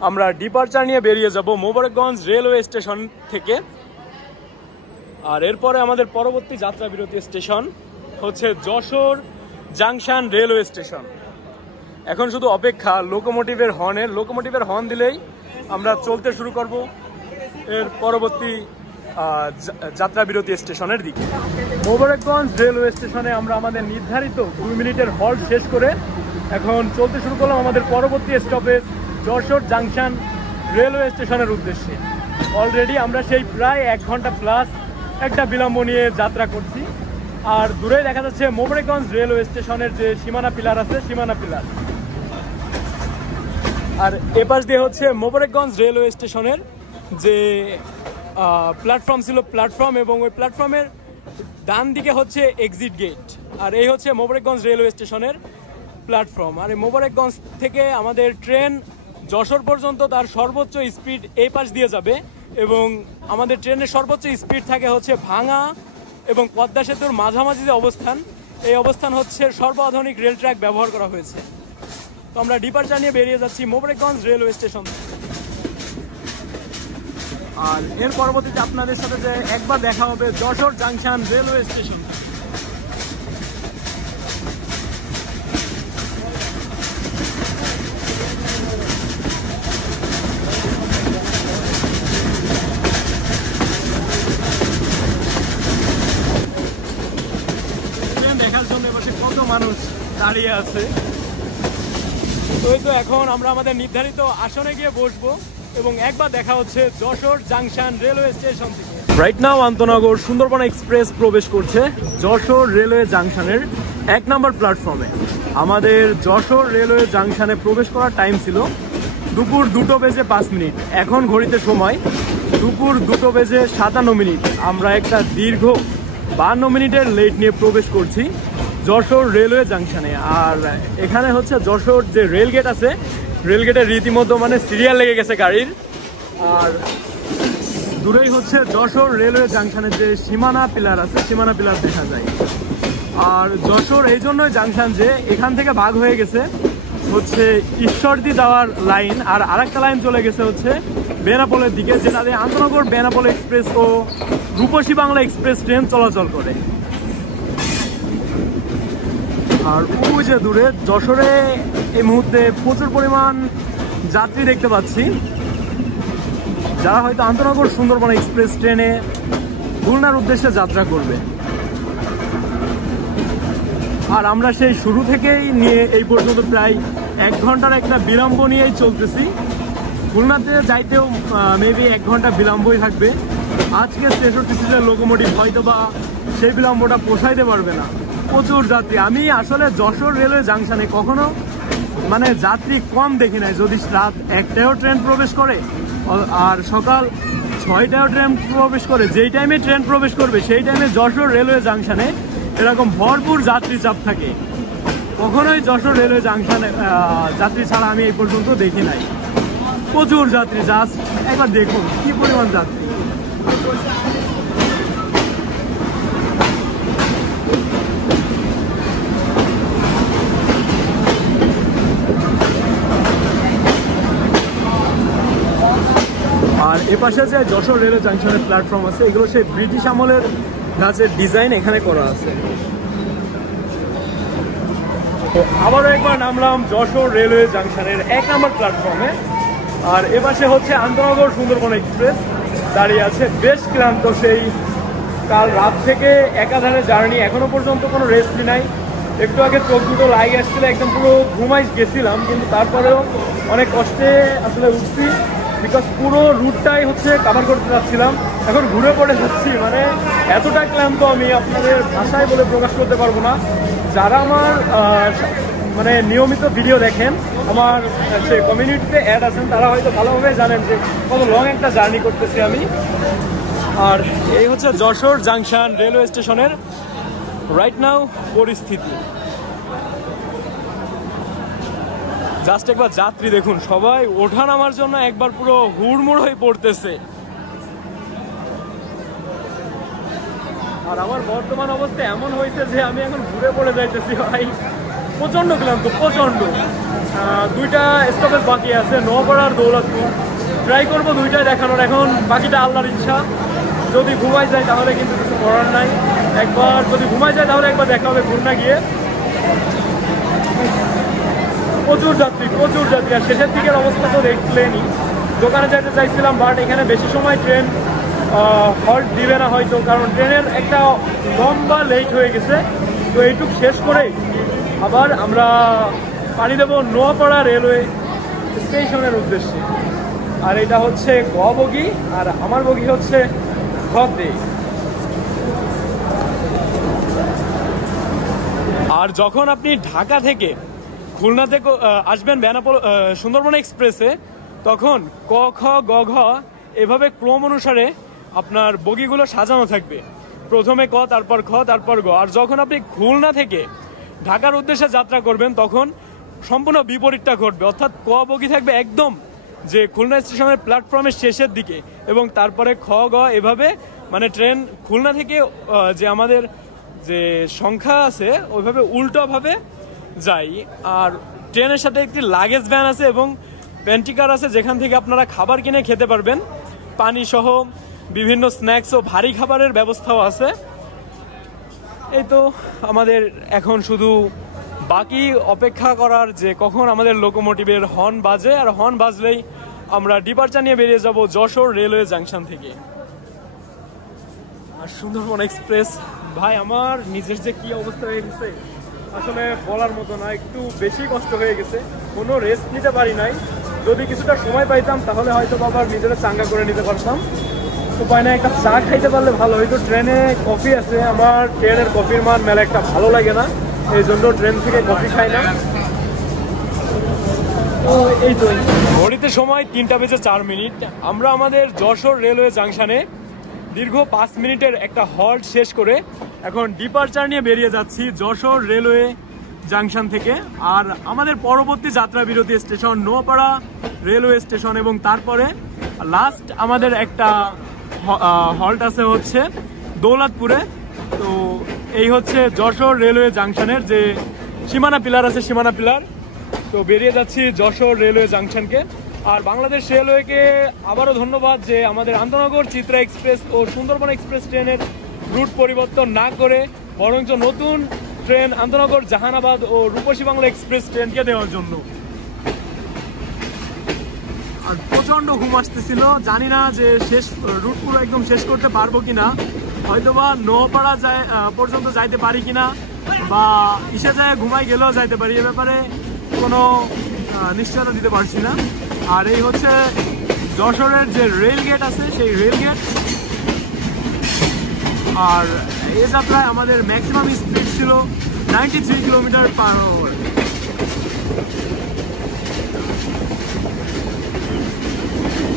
আমরা ডিপার্চার নিয়ে বেরিয়ে যাব মোবারকগঞ্জ রেলওয়ে স্টেশন থেকে। আর এরপরে আমাদের পরবর্তী যাত্রা বিরতি স্টেশন হচ্ছে যশোর জাংশন রেলওয়ে স্টেশন। এখন শুধু অপেক্ষা লোকোমোটিভের হর্নের। লোকোমোটিভের হর্ন দিলেই আমরা চলতে শুরু করব এর পরবর্তী যাত্রা বিরতি স্টেশনের দিকে। মোবারকগঞ্জ রেলওয়ে স্টেশনে আমরা আমাদের নির্ধারিত 2 মিনিটের হল্ট শেষ করে এখন চলতে শুরু করলাম আমাদের পরবর্তী স্টপেজ যশোর জাংশন রেলওয়ে স্টেশনের উদ্দেশ্যে। অলরেডি আমরা সেই প্রায় 1 ঘন্টা প্লাস একটা বিলম্ব নিয়ে যাত্রা করছি। আর দূরে দেখা যাচ্ছে মোবারকগঞ্জ রেলওয়ে স্টেশনের যে সীমানা পিলার আছে, সীমানা পিলার। আর এপাশ দিয়ে হচ্ছে মোবারকগঞ্জ রেলওয়ে স্টেশনের যে প্ল্যাটফর্ম ছিল, প্ল্যাটফর্ম, এবং ওই প্ল্যাটফর্মের ডান দিকে হচ্ছে এক্সিট গেট। আর এই হচ্ছে মোবারকগঞ্জ রেলওয়ে স্টেশনের প্ল্যাটফর্ম। আর এই মোবারকগঞ্জ থেকে আমাদের ট্রেন যশোর পর্যন্ত তার সর্বোচ্চ স্পিড এই পাশ দিয়ে যাবে, এবং আমাদের ট্রেনের সর্বোচ্চ স্পিড থাকে হচ্ছে ভাঙা এবং পদ্মা সেতুর মাঝামাঝি যে অবস্থান, এই অবস্থান হচ্ছে সর্বাধুনিক রেল ট্র্যাক ব্যবহার করা হয়েছে। তো আমরা ডিপার্চার নিয়ে বেরিয়ে যাচ্ছি মোবারকগঞ্জ রেলওয়ে স্টেশন। আর এর পরবর্তীতে আপনাদের সাথে যে একবার দেখা হবে যশোর জাংশন রেলওয়ে স্টেশন। দেখার জন্য এবার কত মানুষ দাঁড়িয়ে আছে। তো এখন আমরা আমাদের নির্ধারিত আসনে গিয়ে বসবো এবং একবার দেখা হচ্ছে যশোর জাংশন রেলওয়ে স্টেশন থেকে। রাইট নাও আন্তনগর সুন্দরবন এক্সপ্রেস প্রবেশ করছে যশোর রেলওয়ে জাংশনের 1 নম্বর প্ল্যাটফর্মে। আমাদের যশোর রেলওয়ে জাংশনে প্রবেশ করার টাইম ছিল দুপুর 2:05। এখন ঘড়িতে সময় দুপুর 2:57। আমরা একটা দীর্ঘ 52 মিনিটের লেট নিয়ে প্রবেশ করছি যশোর রেলওয়ে জাংশনে। আর এখানে হচ্ছে যশোর যে রেলগেট আছে, রেলগেটের রীতিমতো মানে সিরিয়াল লেগে গেছে গাড়ির। আর দূরেই হচ্ছে যশোর রেলওয়ে জাংশনের যে সীমানা পিলার আছে, সীমানা পিলার দেখা যায়। আর যশোর এই জন্যই জাংশন যে এখান থেকে ভাগ হয়ে গেছে হচ্ছে ঈশ্বরদী যাওয়ার লাইন, আর আরেকটা লাইন চলে গেছে হচ্ছে বেনাপোলের দিকে, যেটা দিয়ে আন্তনগর বেনাপোল এক্সপ্রেস ও রূপসী বাংলা এক্সপ্রেস ট্রেন চলাচল করে। আর ওই যে দূরে যশোরে এই মুহূর্তে প্রচুর পরিমাণ যাত্রী দেখতে পাচ্ছি, যারা হয়তো আন্তনগর সুন্দরবন এক্সপ্রেস ট্রেনে খুলনার উদ্দেশ্যে যাত্রা করবে। আর আমরা সেই শুরু থেকেই নিয়ে এই পর্যন্ত প্রায় 1 ঘন্টার একটা বিলম্ব নিয়েই চলতেছি। খুলনাতে যাইতেও মেবি 1 ঘন্টা বিলম্বই থাকবে। আজকে 63 সিটের লোকোমোটিভ হয়তো বা সেই বিলম্বটা পোষাইতে পারবে না। প্রচুর যাত্রী। আমি আসলে যশোর রেলওয়ে জাংশনে কখনো মানে যাত্রী কম দেখি নাই। যদি রাত 1টায়ও ট্রেন প্রবেশ করে আর সকাল 6টায়ও ট্রেন প্রবেশ করে, যেই টাইমে ট্রেন প্রবেশ করবে সেই টাইমে যশোর রেলওয়ে জাংশনে এরকম ভরপুর যাত্রী চাপ থাকে। কখনোই যশোর রেলওয়ে জাংশনে যাত্রী ছাড়া আমি এই পর্যন্ত দেখি নাই। প্রচুর যাত্রী, জাস্ট একবার দেখুন কি পরিমাণ যাত্রী। আর এপাশে যে যশোর রেলওয়ে জাংশনের প্ল্যাটফর্ম আছে, এগুলো সেই ব্রিটিশ আমলের গাছের ডিজাইন এখানে করা আছে। তো আবারও একবার নামলাম যশোর রেলওয়ে জাংশনের 1 নম্বর প্ল্যাটফর্মে। আর এপাশে হচ্ছে আন্তনগর সুন্দরবন এক্সপ্রেস দাঁড়িয়ে আছে। বেশ ক্লান্ত, সেই কাল রাত থেকে একাধারে জার্নি, এখনো পর্যন্ত কোনো রেস্ট নাই। একটু আগে চোখ দুটো লাগে আসছিল, একদম পুরো ঘুমাই গেছিলাম, কিন্তু তারপরেও অনেক কষ্টে আসলে উঠছি, বিকজ পুরো রুটটাই হচ্ছে কভার করতে যাচ্ছিলাম। এখন ঘুরে পড়ে যাচ্ছি, মানে এতটা ক্লান্ত আমি আপনাদের ভাষায় বলে প্রকাশ করতে পারবো না। যারা আমার মানে নিয়মিত ভিডিও দেখেন, আমার সে কমিউনিটিতে অ্যাড আছেন, তারা হয়তো ভালোভাবে জানেন যে কত লং একটা জার্নি করতেছি আমি। আর এই হচ্ছে যশোর জাংশন রেলওয়ে স্টেশনের রাইট নাও পরিস্থিতি। জাস্ট একবার যাত্রী দেখুন, সবাই ওঠা নামার জন্য একবার পুরো হুড়মুড় হয়ে পড়তেছে। আর আমার বর্তমান অবস্থা এমন হয়েছে যে আমি এখন ঘুরে পড়ে যাইতেছি ভাই, প্রচন্ড ক্লান্ত, প্রচন্ড। 2টা স্টপেজ বাকি আছে, নোয়াপাড়া আর দৌলতপুর। ট্রাই করবো 2টাই দেখানোর, এখন বাকিটা আল্লাহর ইচ্ছা। যদি ঘুমাই যায় তাহলে কিন্তু কিছু করার নাই। একবার যদি ঘুমাই যায় তাহলে একবার দেখা হবে খুলনা গিয়ে। প্রচুর যাত্রী, প্রচুর যাত্রী। আর শেষের দিকের অবস্থা তো দেখলেনই। দোকানে যাইতে চাইছিলাম, বাট এখানে বেশি সময় ট্রেন হল্ট দিবে না হয়তো, কারণ ট্রেনের একটা লম্বা লেট হয়ে গেছে। তো এইটুক শেষ করেই আবার আমরা পাড়ি দেবো নোয়াপাড়া রেলওয়ে স্টেশনের উদ্দেশ্যে। আর এটা হচ্ছে গ বগি, আর আমার বগি হচ্ছে ঘতে। আর যখন আপনি ঢাকা থেকে খুলনাতে আসবেন বেনাপোল সুন্দরবন এক্সপ্রেসে, তখন ক খ গ ঘ এভাবে ক্রম অনুসারে আপনার বগিগুলো সাজানো থাকবে। প্রথমে ক, তারপর খ, তারপর গ। আর যখন আপনি খুলনা থেকে ঢাকার উদ্দেশ্যে যাত্রা করবেন তখন সম্পূর্ণ বিপরীতটা ঘটবে, অর্থাৎ ক বগি থাকবে একদম যে খুলনা স্টেশনের প্ল্যাটফর্মের শেষের দিকে, এবং তারপরে খ গ এভাবে মানে ট্রেন খুলনা থেকে যে আমাদের যে সংখ্যা আছে ওইভাবে উল্টোভাবে যাই। আর ট্রেনের সাথে একটি লাগেজ ভ্যান আছে এবং প্যান্টিকার আছে, যেখান থেকে আপনারা খাবার কিনে খেতে পারবেন। পানি সহ বিভিন্ন স্ন্যাক্স ও ভারী খাবারের ব্যবস্থাও আছে। এই তো আমাদের এখন শুধু বাকি অপেক্ষা করার যে কখন আমাদের লোকোমোটিভের হর্ন বাজে, আর হর্ন বাজলেই আমরা ডিপারচার নিয়ে বেরিয়ে যাব যশোর রেলওয়ে জাংশন থেকে। আর সুন্দরবন এক্সপ্রেস ভাই, আমার নিজের যে কি অবস্থা হয়ে গেছে আসলে বলার মতো না, একটু বেশি কষ্ট হয়ে গেছে। কোনো রেস্ট নিতে পারি নাই। যদি কিছুটা সময় পাইতাম তাহলে হয়তো আবার নিজেরা চাঙ্গা করে নিতে পারতাম। উপায় না, একটা চা খাইতে পারলে ভালো হইতো। ট্রেনে কফি আছে, আমার ট্রেনের কফির মান মেলা একটা ভালো লাগে না, এই জন্য ট্রেন থেকে কফি খাই না। এই তো ঘড়িতে সময় 3:04। আমরা আমাদের যশোর রেলওয়ে জাংশনে দীর্ঘ 5 মিনিটের একটা হল্ট শেষ করে এখন ডিপারচার নিয়ে বেরিয়ে যাচ্ছি যশোর রেলওয়ে জাংশন থেকে। আর আমাদের পরবর্তী যাত্রা বিরতি স্টেশন নোয়াপাড়া রেলওয়ে স্টেশন, এবং তারপরে লাস্ট আমাদের একটা হল্ট আছে হচ্ছে দৌলতপুরে। তো এই হচ্ছে যশোর রেলওয়ে জাংশনের যে সীমানা পিলার আছে, সীমানা পিলার। তো বেরিয়ে যাচ্ছি যশোর রেলওয়ে জাংশনকে। আর বাংলাদেশ রেলওয়েকে আবারও ধন্যবাদ যে আমাদের আন্তনগর চিত্রা এক্সপ্রেস ও সুন্দরবন এক্সপ্রেস ট্রেনের রুট পরিবর্তন না করে বরঞ্চ নতুন ট্রেন আন্তনগর জাহানাবাদ ও রূপসী বাংলা এক্সপ্রেস ট্রেনকে দেওয়ার জন্য। আর প্রচন্ড ঘুম আসতেছিল, জানি না যে শেষ রুট পুরো একদম শেষ করতে পারবো কিনা, হয়তোবা নোয়াপাড়া পর্যন্ত যাইতে পারি কিনা, বা ইসে যায় ঘুমাই গেলেও যাইতে পারি, এ ব্যাপারে কোনো নিশ্চয়তা দিতে পারছি না। আর এই হচ্ছে যশোরের যে রেল গেট আছে, সেই রেল গেট। আর এই যাত্রায় আমাদের ম্যাক্সিমাম স্পিড ছিল 93 কিলোমিটার/আওয়ার।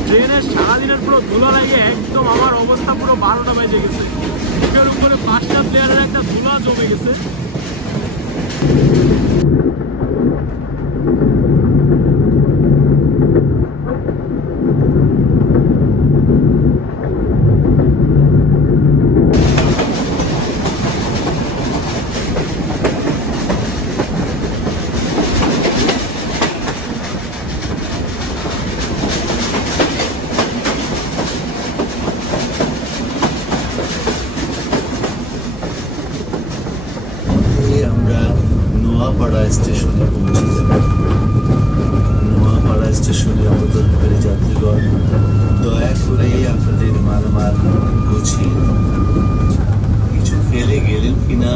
ট্রেনের সারাদিনের পুরো ধুলো লাগে একদম, আমার অবস্থা পুরো 12টা বেজে গেছে। মুখের উপরে 5টা প্লেয়ারের একটা ধুলা জমে গেছে। নোয়াপাড়া স্টেশনে পৌঁছে যাব। নোয়াপাড়া স্টেশনে অবতরণকারী যাত্রীগণ, দয়া করে আপনাদের মালামাল গুছিয়ে কিছু ফেলে গেলেন কিনা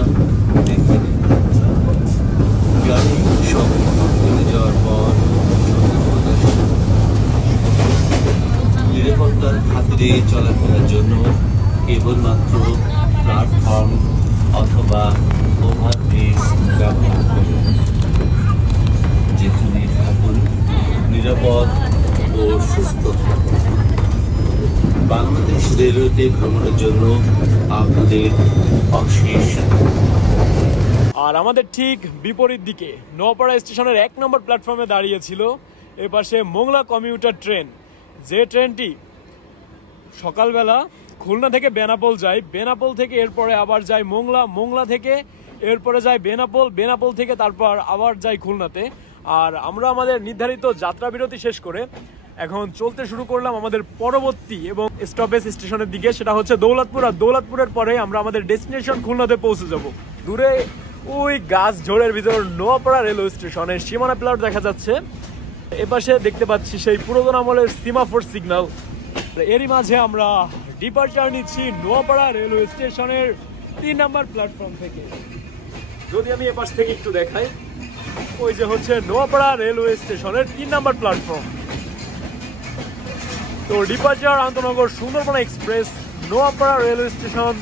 দেখে নিন। গাড়ি সব চলে যাওয়ার পর নিরাপত্তার খাতিরে চলাফেরার জন্য কেবলমাত্র প্ল্যাটফর্ম অথবা ওভারব্রিজ ব্যবহার করুন। যেখানে থাকুন নিরাপদ ও সুস্থ থাকুন। বাংলাদেশ রেলওয়েতে ভ্রমণের জন্য আপনাদের অশেষ। আর আমাদের ঠিক বিপরীত দিকে নোয়াপাড়া স্টেশনের 1 নম্বর প্ল্যাটফর্মে দাঁড়িয়েছিল এপাশে মোংলা কমিউটার ট্রেন, যে ট্রেনটি সকালবেলা খুলনা থেকে বেনাপোল যায়, বেনাপোল থেকে এরপরে আবার যায় মোংলা, মোংলা থেকে এরপরে যায় বেনাপোল, বেনাপোল থেকে তারপর আবার যায় খুলনাতে। আর আমরা আমাদের নির্ধারিত যাত্রা বিরতি শেষ করে এখন চলতে শুরু করলাম আমাদের পরবর্তী এবং স্টপেজ স্টেশনের দিকে, সেটা হচ্ছে দৌলতপুর। আর দৌলতপুরের পরে আমরা আমাদের ডেস্টিনেশন খুলনাতে পৌঁছে যাব। দূরে ওই গাছ ঝোড়ের ভিতর নোয়াপাড়া রেলওয়ে স্টেশনের সীমানা পিলার দেখা যাচ্ছে। এপাশে দেখতে পাচ্ছি সেই পুরাতন আমলের সিমাফোর সিগন্যাল। এরই মাঝে আমরা ডিপারচার নিচ্ছি নোয়াপাড়া রেলওয়ে স্টেশনের 3 নম্বর প্ল্যাটফর্ম থেকে। যদি আমি এপাশ থেকে একটু দেখাই, ওই যে হচ্ছে নোয়াপাড়া রেলওয়ে স্টেশনের 3 নম্বর প্ল্যাটফর্ম। তো ডিপারচার আন্তনগর Sundarban express, Noapara railway station,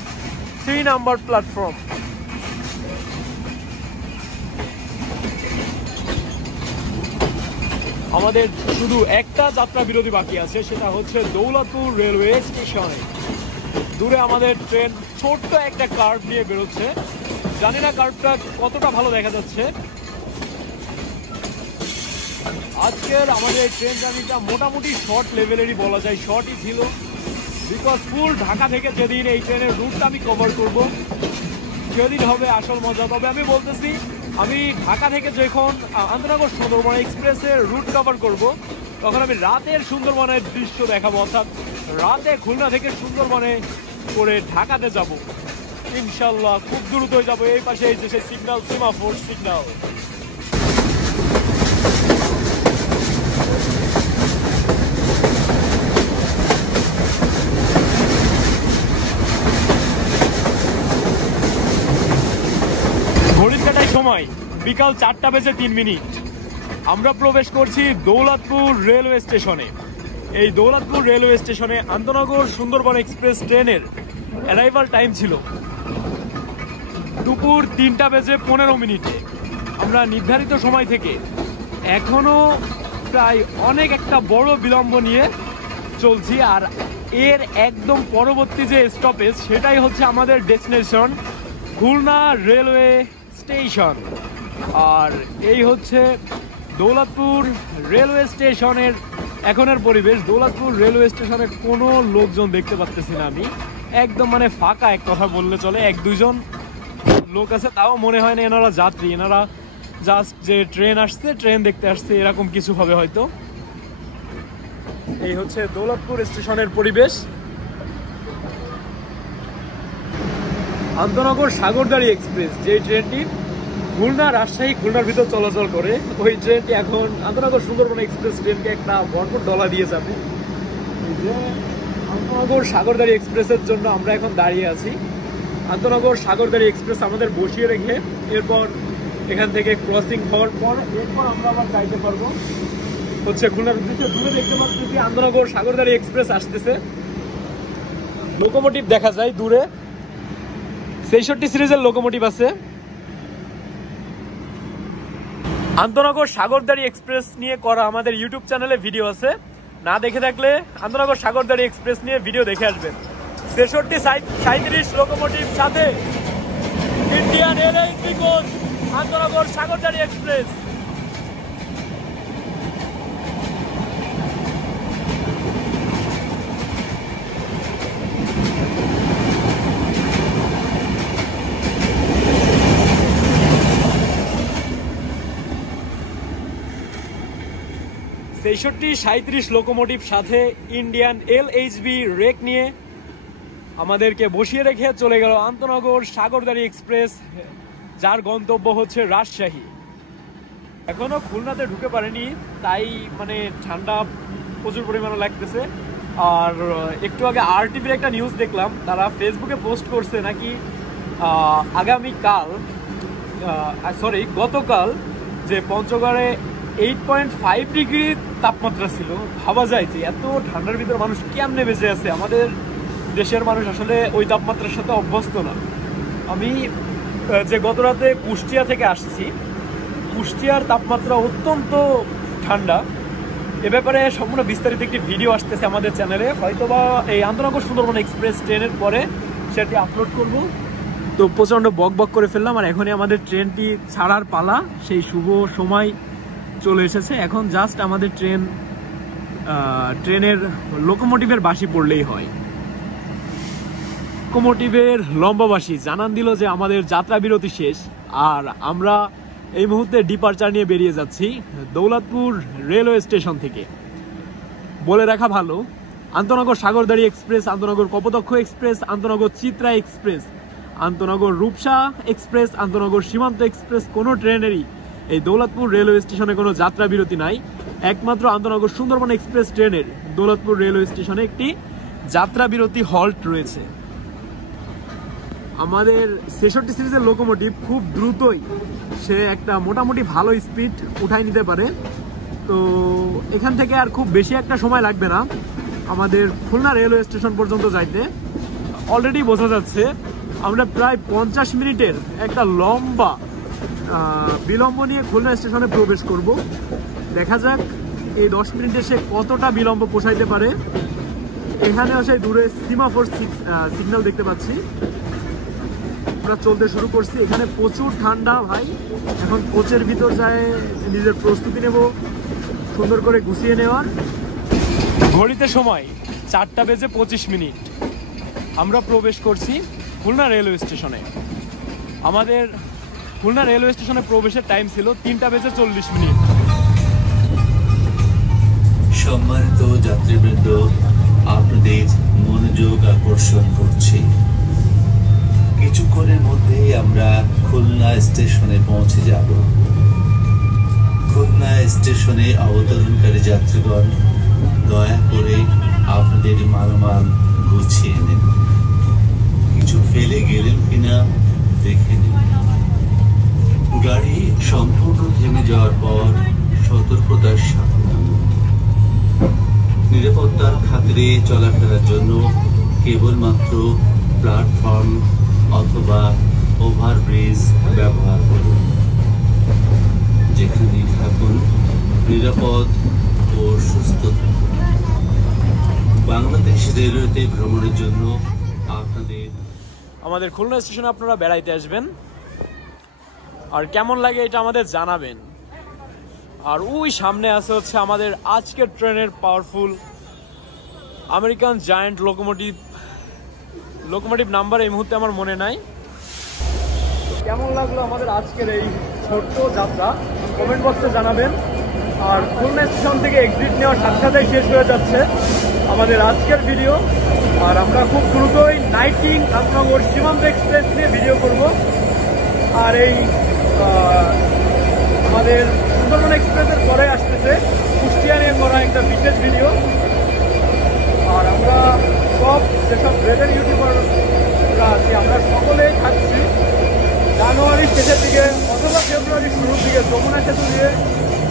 3 নম্বর প্ল্যাটফর্ম। আমাদের শুধু একটা যাত্রা বিরতি বাকি আছে, সেটা হচ্ছে দৌলতপুর রেলওয়ে স্টেশনে। দূরে আমাদের ট্রেন ছোট্ট একটা কার্ভ নিয়ে বেরোচ্ছে, জানি না কার্ভটা কতটা ভালো দেখা যাচ্ছে। আজকের আমাদের এই ট্রেন জার্নিটা মোটামুটি শর্ট লেভেলেরই বলা যায়, শর্টই ছিল, বিকজ ফুল ঢাকা থেকে যেদিন এই ট্রেনের রুটটা আমি কভার করব সেদিন হবে আসল মজা। তবে আমি বলতেছি, আমি ঢাকা থেকে যখন আন্তনগর সুন্দরবন এক্সপ্রেসের রুট কভার করব, তখন আমি রাতের সুন্দরবনের দৃশ্য দেখাবো, অর্থাৎ রাতে খুলনা থেকে সুন্দরবনে করে ঢাকাতে যাব ইনশাল্লাহ। খুব দ্রুত যাবো। এই পাশে এই যে সেই সিগন্যাল, সিমাফোর সিগন্যাল। ঘড়ির কাটায় সময় বিকাল 4:03। আমরা প্রবেশ করছি দৌলতপুর রেলওয়ে স্টেশনে। এই দৌলতপুর রেলওয়ে স্টেশনে আন্তনগর সুন্দরবন এক্সপ্রেস ট্রেনের অ্যারাইভাল টাইম ছিল দুপুর 3:15। আমরা নির্ধারিত সময় থেকে এখনো প্রায় অনেক একটা বড় বিলম্ব নিয়ে চলছি। আর এর একদম পরবর্তী যে স্টপেজ, সেটাই হচ্ছে আমাদের ডেস্টিনেশন খুলনা রেলওয়ে স্টেশন। আর এই হচ্ছে দৌলতপুর রেলওয়ে স্টেশনের এখনের পরিবেশ। দৌলতপুর রেলওয়ে স্টেশনে কোনো লোকজন দেখতে পাচ্তেছি না আমি, একদম মানে ফাঁকা এক কথা বললে চলে। 1-2 লোক আছে, তাও মনে হয় না এনারা যাত্রী, এনারা জাস্ট যে ট্রেন আসছে, ট্রেন দেখতে আসছে, এরকম কিছু হবে হয়তো। এই হচ্ছে দৌলতপুর স্টেশনের পরিবেশ। আন্তনগর সাগরদাড়ি এক্সপ্রেস, যে ট্রেনটি খুলনা রাজশাহী খুলনার ভিতর চলাচল করে, ওই ট্রেনটি এখন আন্তনগর সুন্দরবন এক্সপ্রেস ট্রেনকে একটা ভরপুর ডলা দিয়ে যাবে। আন্তনগর সাগরদাড়ি এক্সপ্রেসের জন্য আমরা এখন দাঁড়িয়ে আছি। আন্তনগর সাগরদাড়ি এক্সপ্রেস আমাদের বসিয়ে রেখে এরপর এখান থেকে ক্রসিং হওয়ার পর এরপর আমরা আবার যাইতে পারবো হচ্ছে খুলনার উদ্দেশ্যে। দূরে দেখতে পাচ্ছি আন্তনগর সাগরদাড়ি এক্সপ্রেস আসতেছে। লোকোমোটিভ দেখা যায় দূরে, 66 সিরিজের লোকোমোটিভ আছে। আন্তনগর সাগরদাড়ি এক্সপ্রেস নিয়ে করা আমাদের ইউটিউব চ্যানেলে ভিডিও আছে, না দেখে থাকলে আন্তনগর সাগরদাড়ি এক্সপ্রেস নিয়ে ভিডিও দেখে আসবেন। 66-37 লোকোমোটিভ সাথে ইন্ডিয়ান এলএইচবি কোচ আন্তনগর সাগরদাড়ি এক্সপ্রেস। ছেষট্টি 37 লোকোমোটিভ সাথে ইন্ডিয়ান এলএইচবি রেক নিয়ে আমাদেরকে বসিয়ে রেখে চলে গেল আন্তনগর সাগরদাড়ি এক্সপ্রেস, যার গন্তব্য হচ্ছে রাজশাহী। এখনো খুলনাতে ঢুকে পারেনি, তাই মানে ঠান্ডা প্রচুর পরিমাণে লাগতেছে। আর একটু আগে আরটিভির একটা নিউজ দেখলাম, তারা ফেসবুকে পোস্ট করছে নাকি গতকাল যে পঞ্চগড়ে 8.5 ডিগ্রি তাপমাত্রা ছিল। ভাবা যায় যে এত ঠান্ডার ভিতরে মানুষ কেমনে বেঁচে আছে। আমাদের দেশের মানুষ আসলে ওই তাপমাত্রার সাথে অভ্যস্ত না। আমি যে গত রাতে কুষ্টিয়া থেকে আসছি, কুষ্টিয়ার তাপমাত্রা অত্যন্ত ঠান্ডা। এ ব্যাপারে সম্পূর্ণ বিস্তারিত একটি ভিডিও আসতেছে আমাদের চ্যানেলে, হয়তোবা এই আন্তনগর সুন্দরবন এক্সপ্রেস ট্রেনের পরে সেটি আপলোড করব। তো প্রচণ্ড বক বক করে ফেললাম, আর এখনই আমাদের ট্রেনটি ছাড়ার পালা। সেই শুভ সময় চলে এসেছে। এখন জাস্ট আমাদের ট্রেনের লোকোমোটিভের বাঁশি পড়লেই হয়। লোকোমোটিভের লম্বা বাঁশি জানান দিল যে আমাদের যাত্রা বিরতি শেষ, আর আমরা এই মুহূর্তে ডিপারচার নিয়ে বেরিয়ে যাচ্ছি দৌলতপুর রেলওয়ে স্টেশন থেকে। বলে রাখা ভালো, আন্তনগর সাগরদাড়ি এক্সপ্রেস, আন্তনগর কপোতাক্ষ এক্সপ্রেস, আন্তনগর চিত্রা এক্সপ্রেস, আন্তনগর রূপসা এক্সপ্রেস, আন্তনগর সীমান্ত এক্সপ্রেস, কোনো ট্রেনেরই এই দৌলতপুর রেলওয়ে স্টেশনে কোনো যাত্রা বিরতি নাই। একমাত্র আন্তনগর সুন্দরবন এক্সপ্রেস ট্রেনের দৌলতপুর রেলওয়ে স্টেশনে একটি যাত্রা বিরতি হল্ট রয়েছে। আমাদের 66 সিরিজের লোকোমোটিভ খুব দ্রুতই সে একটা মোটামুটি ভালো স্পিড উঠাই নিতে পারে। তো এখান থেকে আর খুব বেশি একটা সময় লাগবে না আমাদের খুলনা রেলওয়ে স্টেশন পর্যন্ত যাইতে। অলরেডি বোঝা যাচ্ছে আমরা প্রায় 50 মিনিটের একটা লম্বা বিলম্ব নিয়ে খুলনা স্টেশনে প্রবেশ করব। দেখা যাক এই 10 মিনিটে সে কতটা বিলম্ব পোষাইতে পারে। এখানেও সেই দূরে সিমাফোর সিগন্যাল দেখতে পাচ্ছি। আমরা চলতে শুরু করছি। এখানে প্রচুর ঠান্ডা ভাই। এখন কোচের ভিতর যায় নিজের প্রস্তুতি নেব সুন্দর করে গুছিয়ে নেওয়ার। ঘড়িতে সময় 4:25। আমরা প্রবেশ করছি খুলনা রেলওয়ে স্টেশনে। আমাদের খুলনা রেলওয়ে স্টেশনে প্রবেশের টাইম ছিল 3:40 সম্মানিত যাত্রীবৃন্দ, আপনাদের মনোযোগ আকর্ষণ করছি। কিছুক্ষণের মধ্যেই আমরা খুলনা স্টেশনে পৌঁছে যাব। খুলনা স্টেশনে অবতরণকারী যাত্রীগণ, দয়া করে আপনাদের মালামাল গুছিয়ে নিন। কিছু ফেলে গেলেন কিনা দেখে নিন। গাড়ি সম্পূর্ণ থেমে যাওয়ার পর সতর্কতার সাথে নিরাপত্তার খাতিরে চলাফেরার জন্য কেবলমাত্র প্ল্যাটফর্ম অথবা ওভারব্রিজ ব্যবহার করুন। যেখানেই থাকুন নিরাপদ ও সুস্থ থাকুন। বাংলাদেশ রেলওয়েতে ভ্রমণের জন্য আমাদের খুলনা স্টেশনে আপনারা বেড়াইতে আসবেন, আর কেমন লাগে এটা আমাদের জানাবেন। আর ওই সামনে আছে হচ্ছে আমাদের আজকের ট্রেনের powerful American giant locomotive number এই মুহূর্তে আমার মনে নাই। কেমন লাগলো আমাদের আজকের এই ছোট্ট যাত্রা কমেন্ট বক্সে জানাবেন। আর খুলনা স্টেশন থেকে এক্সিট নেওয়ার সাথে সাথে শেষ হয়ে যাচ্ছে আমাদের আজকের ভিডিও। আর আমরা খুব দ্রুতই নাইট কিং রাজনগর সীমান্ত এক্সপ্রেস নিয়ে ভিডিও করব। আর এই আমাদের সুন্দরবন এক্সপ্রেসের পরে আসতেছে কুষ্টিয়া নিয়ে করা একটা বিশেষ ভিডিও। আর আমরা সব যেসব রেলের ইউটিউবাররা আছি আমরা সকলেই থাকছি জানুয়ারির শেষের দিকে অথবা ফেব্রুয়ারির শুরুর দিকে যমুনা সেতু দিয়ে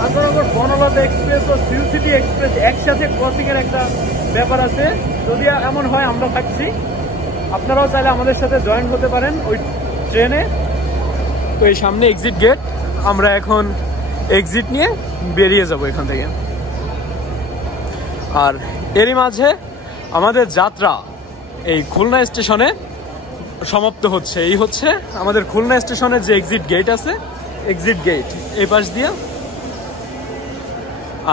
রাজনগর বনলতা এক্সপ্রেস ও সিউ সিটি এক্সপ্রেস একসাথে ক্রসিংয়ের একটা ব্যাপার আছে। যদি এমন হয় আমরা থাকছি, আপনারাও চাইলে আমাদের সাথে জয়েন হতে পারেন ওই ট্রেনে। তো এই সামনে এক্সিট গেট, আমরা এখন এক্সিট নিয়ে বেরিয়ে যাব এখান থেকে। আর এরই মাঝে আমাদের যাত্রা এই খুলনা স্টেশনে সমাপ্ত হচ্ছে। এই হচ্ছে আমাদের খুলনা স্টেশনের যে এক্সিট গেট আছে, এক্সিট গেট এই পাশ দিয়ে।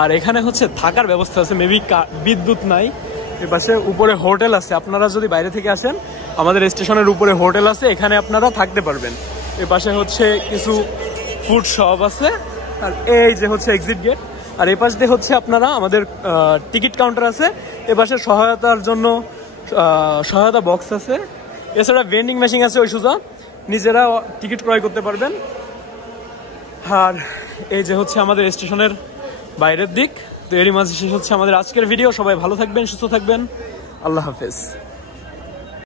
আর এখানে হচ্ছে থাকার ব্যবস্থা আছে, মেবি বিদ্যুৎ নাই। এ পাশে উপরে হোটেল আছে, আপনারা যদি বাইরে থেকে আসেন আমাদের স্টেশনের উপরে হোটেল আছে, এখানে আপনারা থাকতে পারবেন। এ পাশে হচ্ছে কিছু ফুড শপ আছে। আর এই যে হচ্ছে এক্সিট গেট। আর এই পাশ দিয়ে হচ্ছে আপনারা আমাদের টিকিট কাউন্টার আছে। এ পাশে সহায়তার জন্য সহায়তা বক্স আছে। এছাড়া ভেন্ডিং মেশিন আছে, ওই সোজা নিজেরা টিকিট ক্রয় করতে পারবেন। আর এই যে হচ্ছে আমাদের স্টেশনের বাইরের দিক। তো এরই মাঝে শেষ হচ্ছে আমাদের আজকের ভিডিও। সবাই ভালো থাকবেন, সুস্থ থাকবেন। আল্লাহ হাফেজ।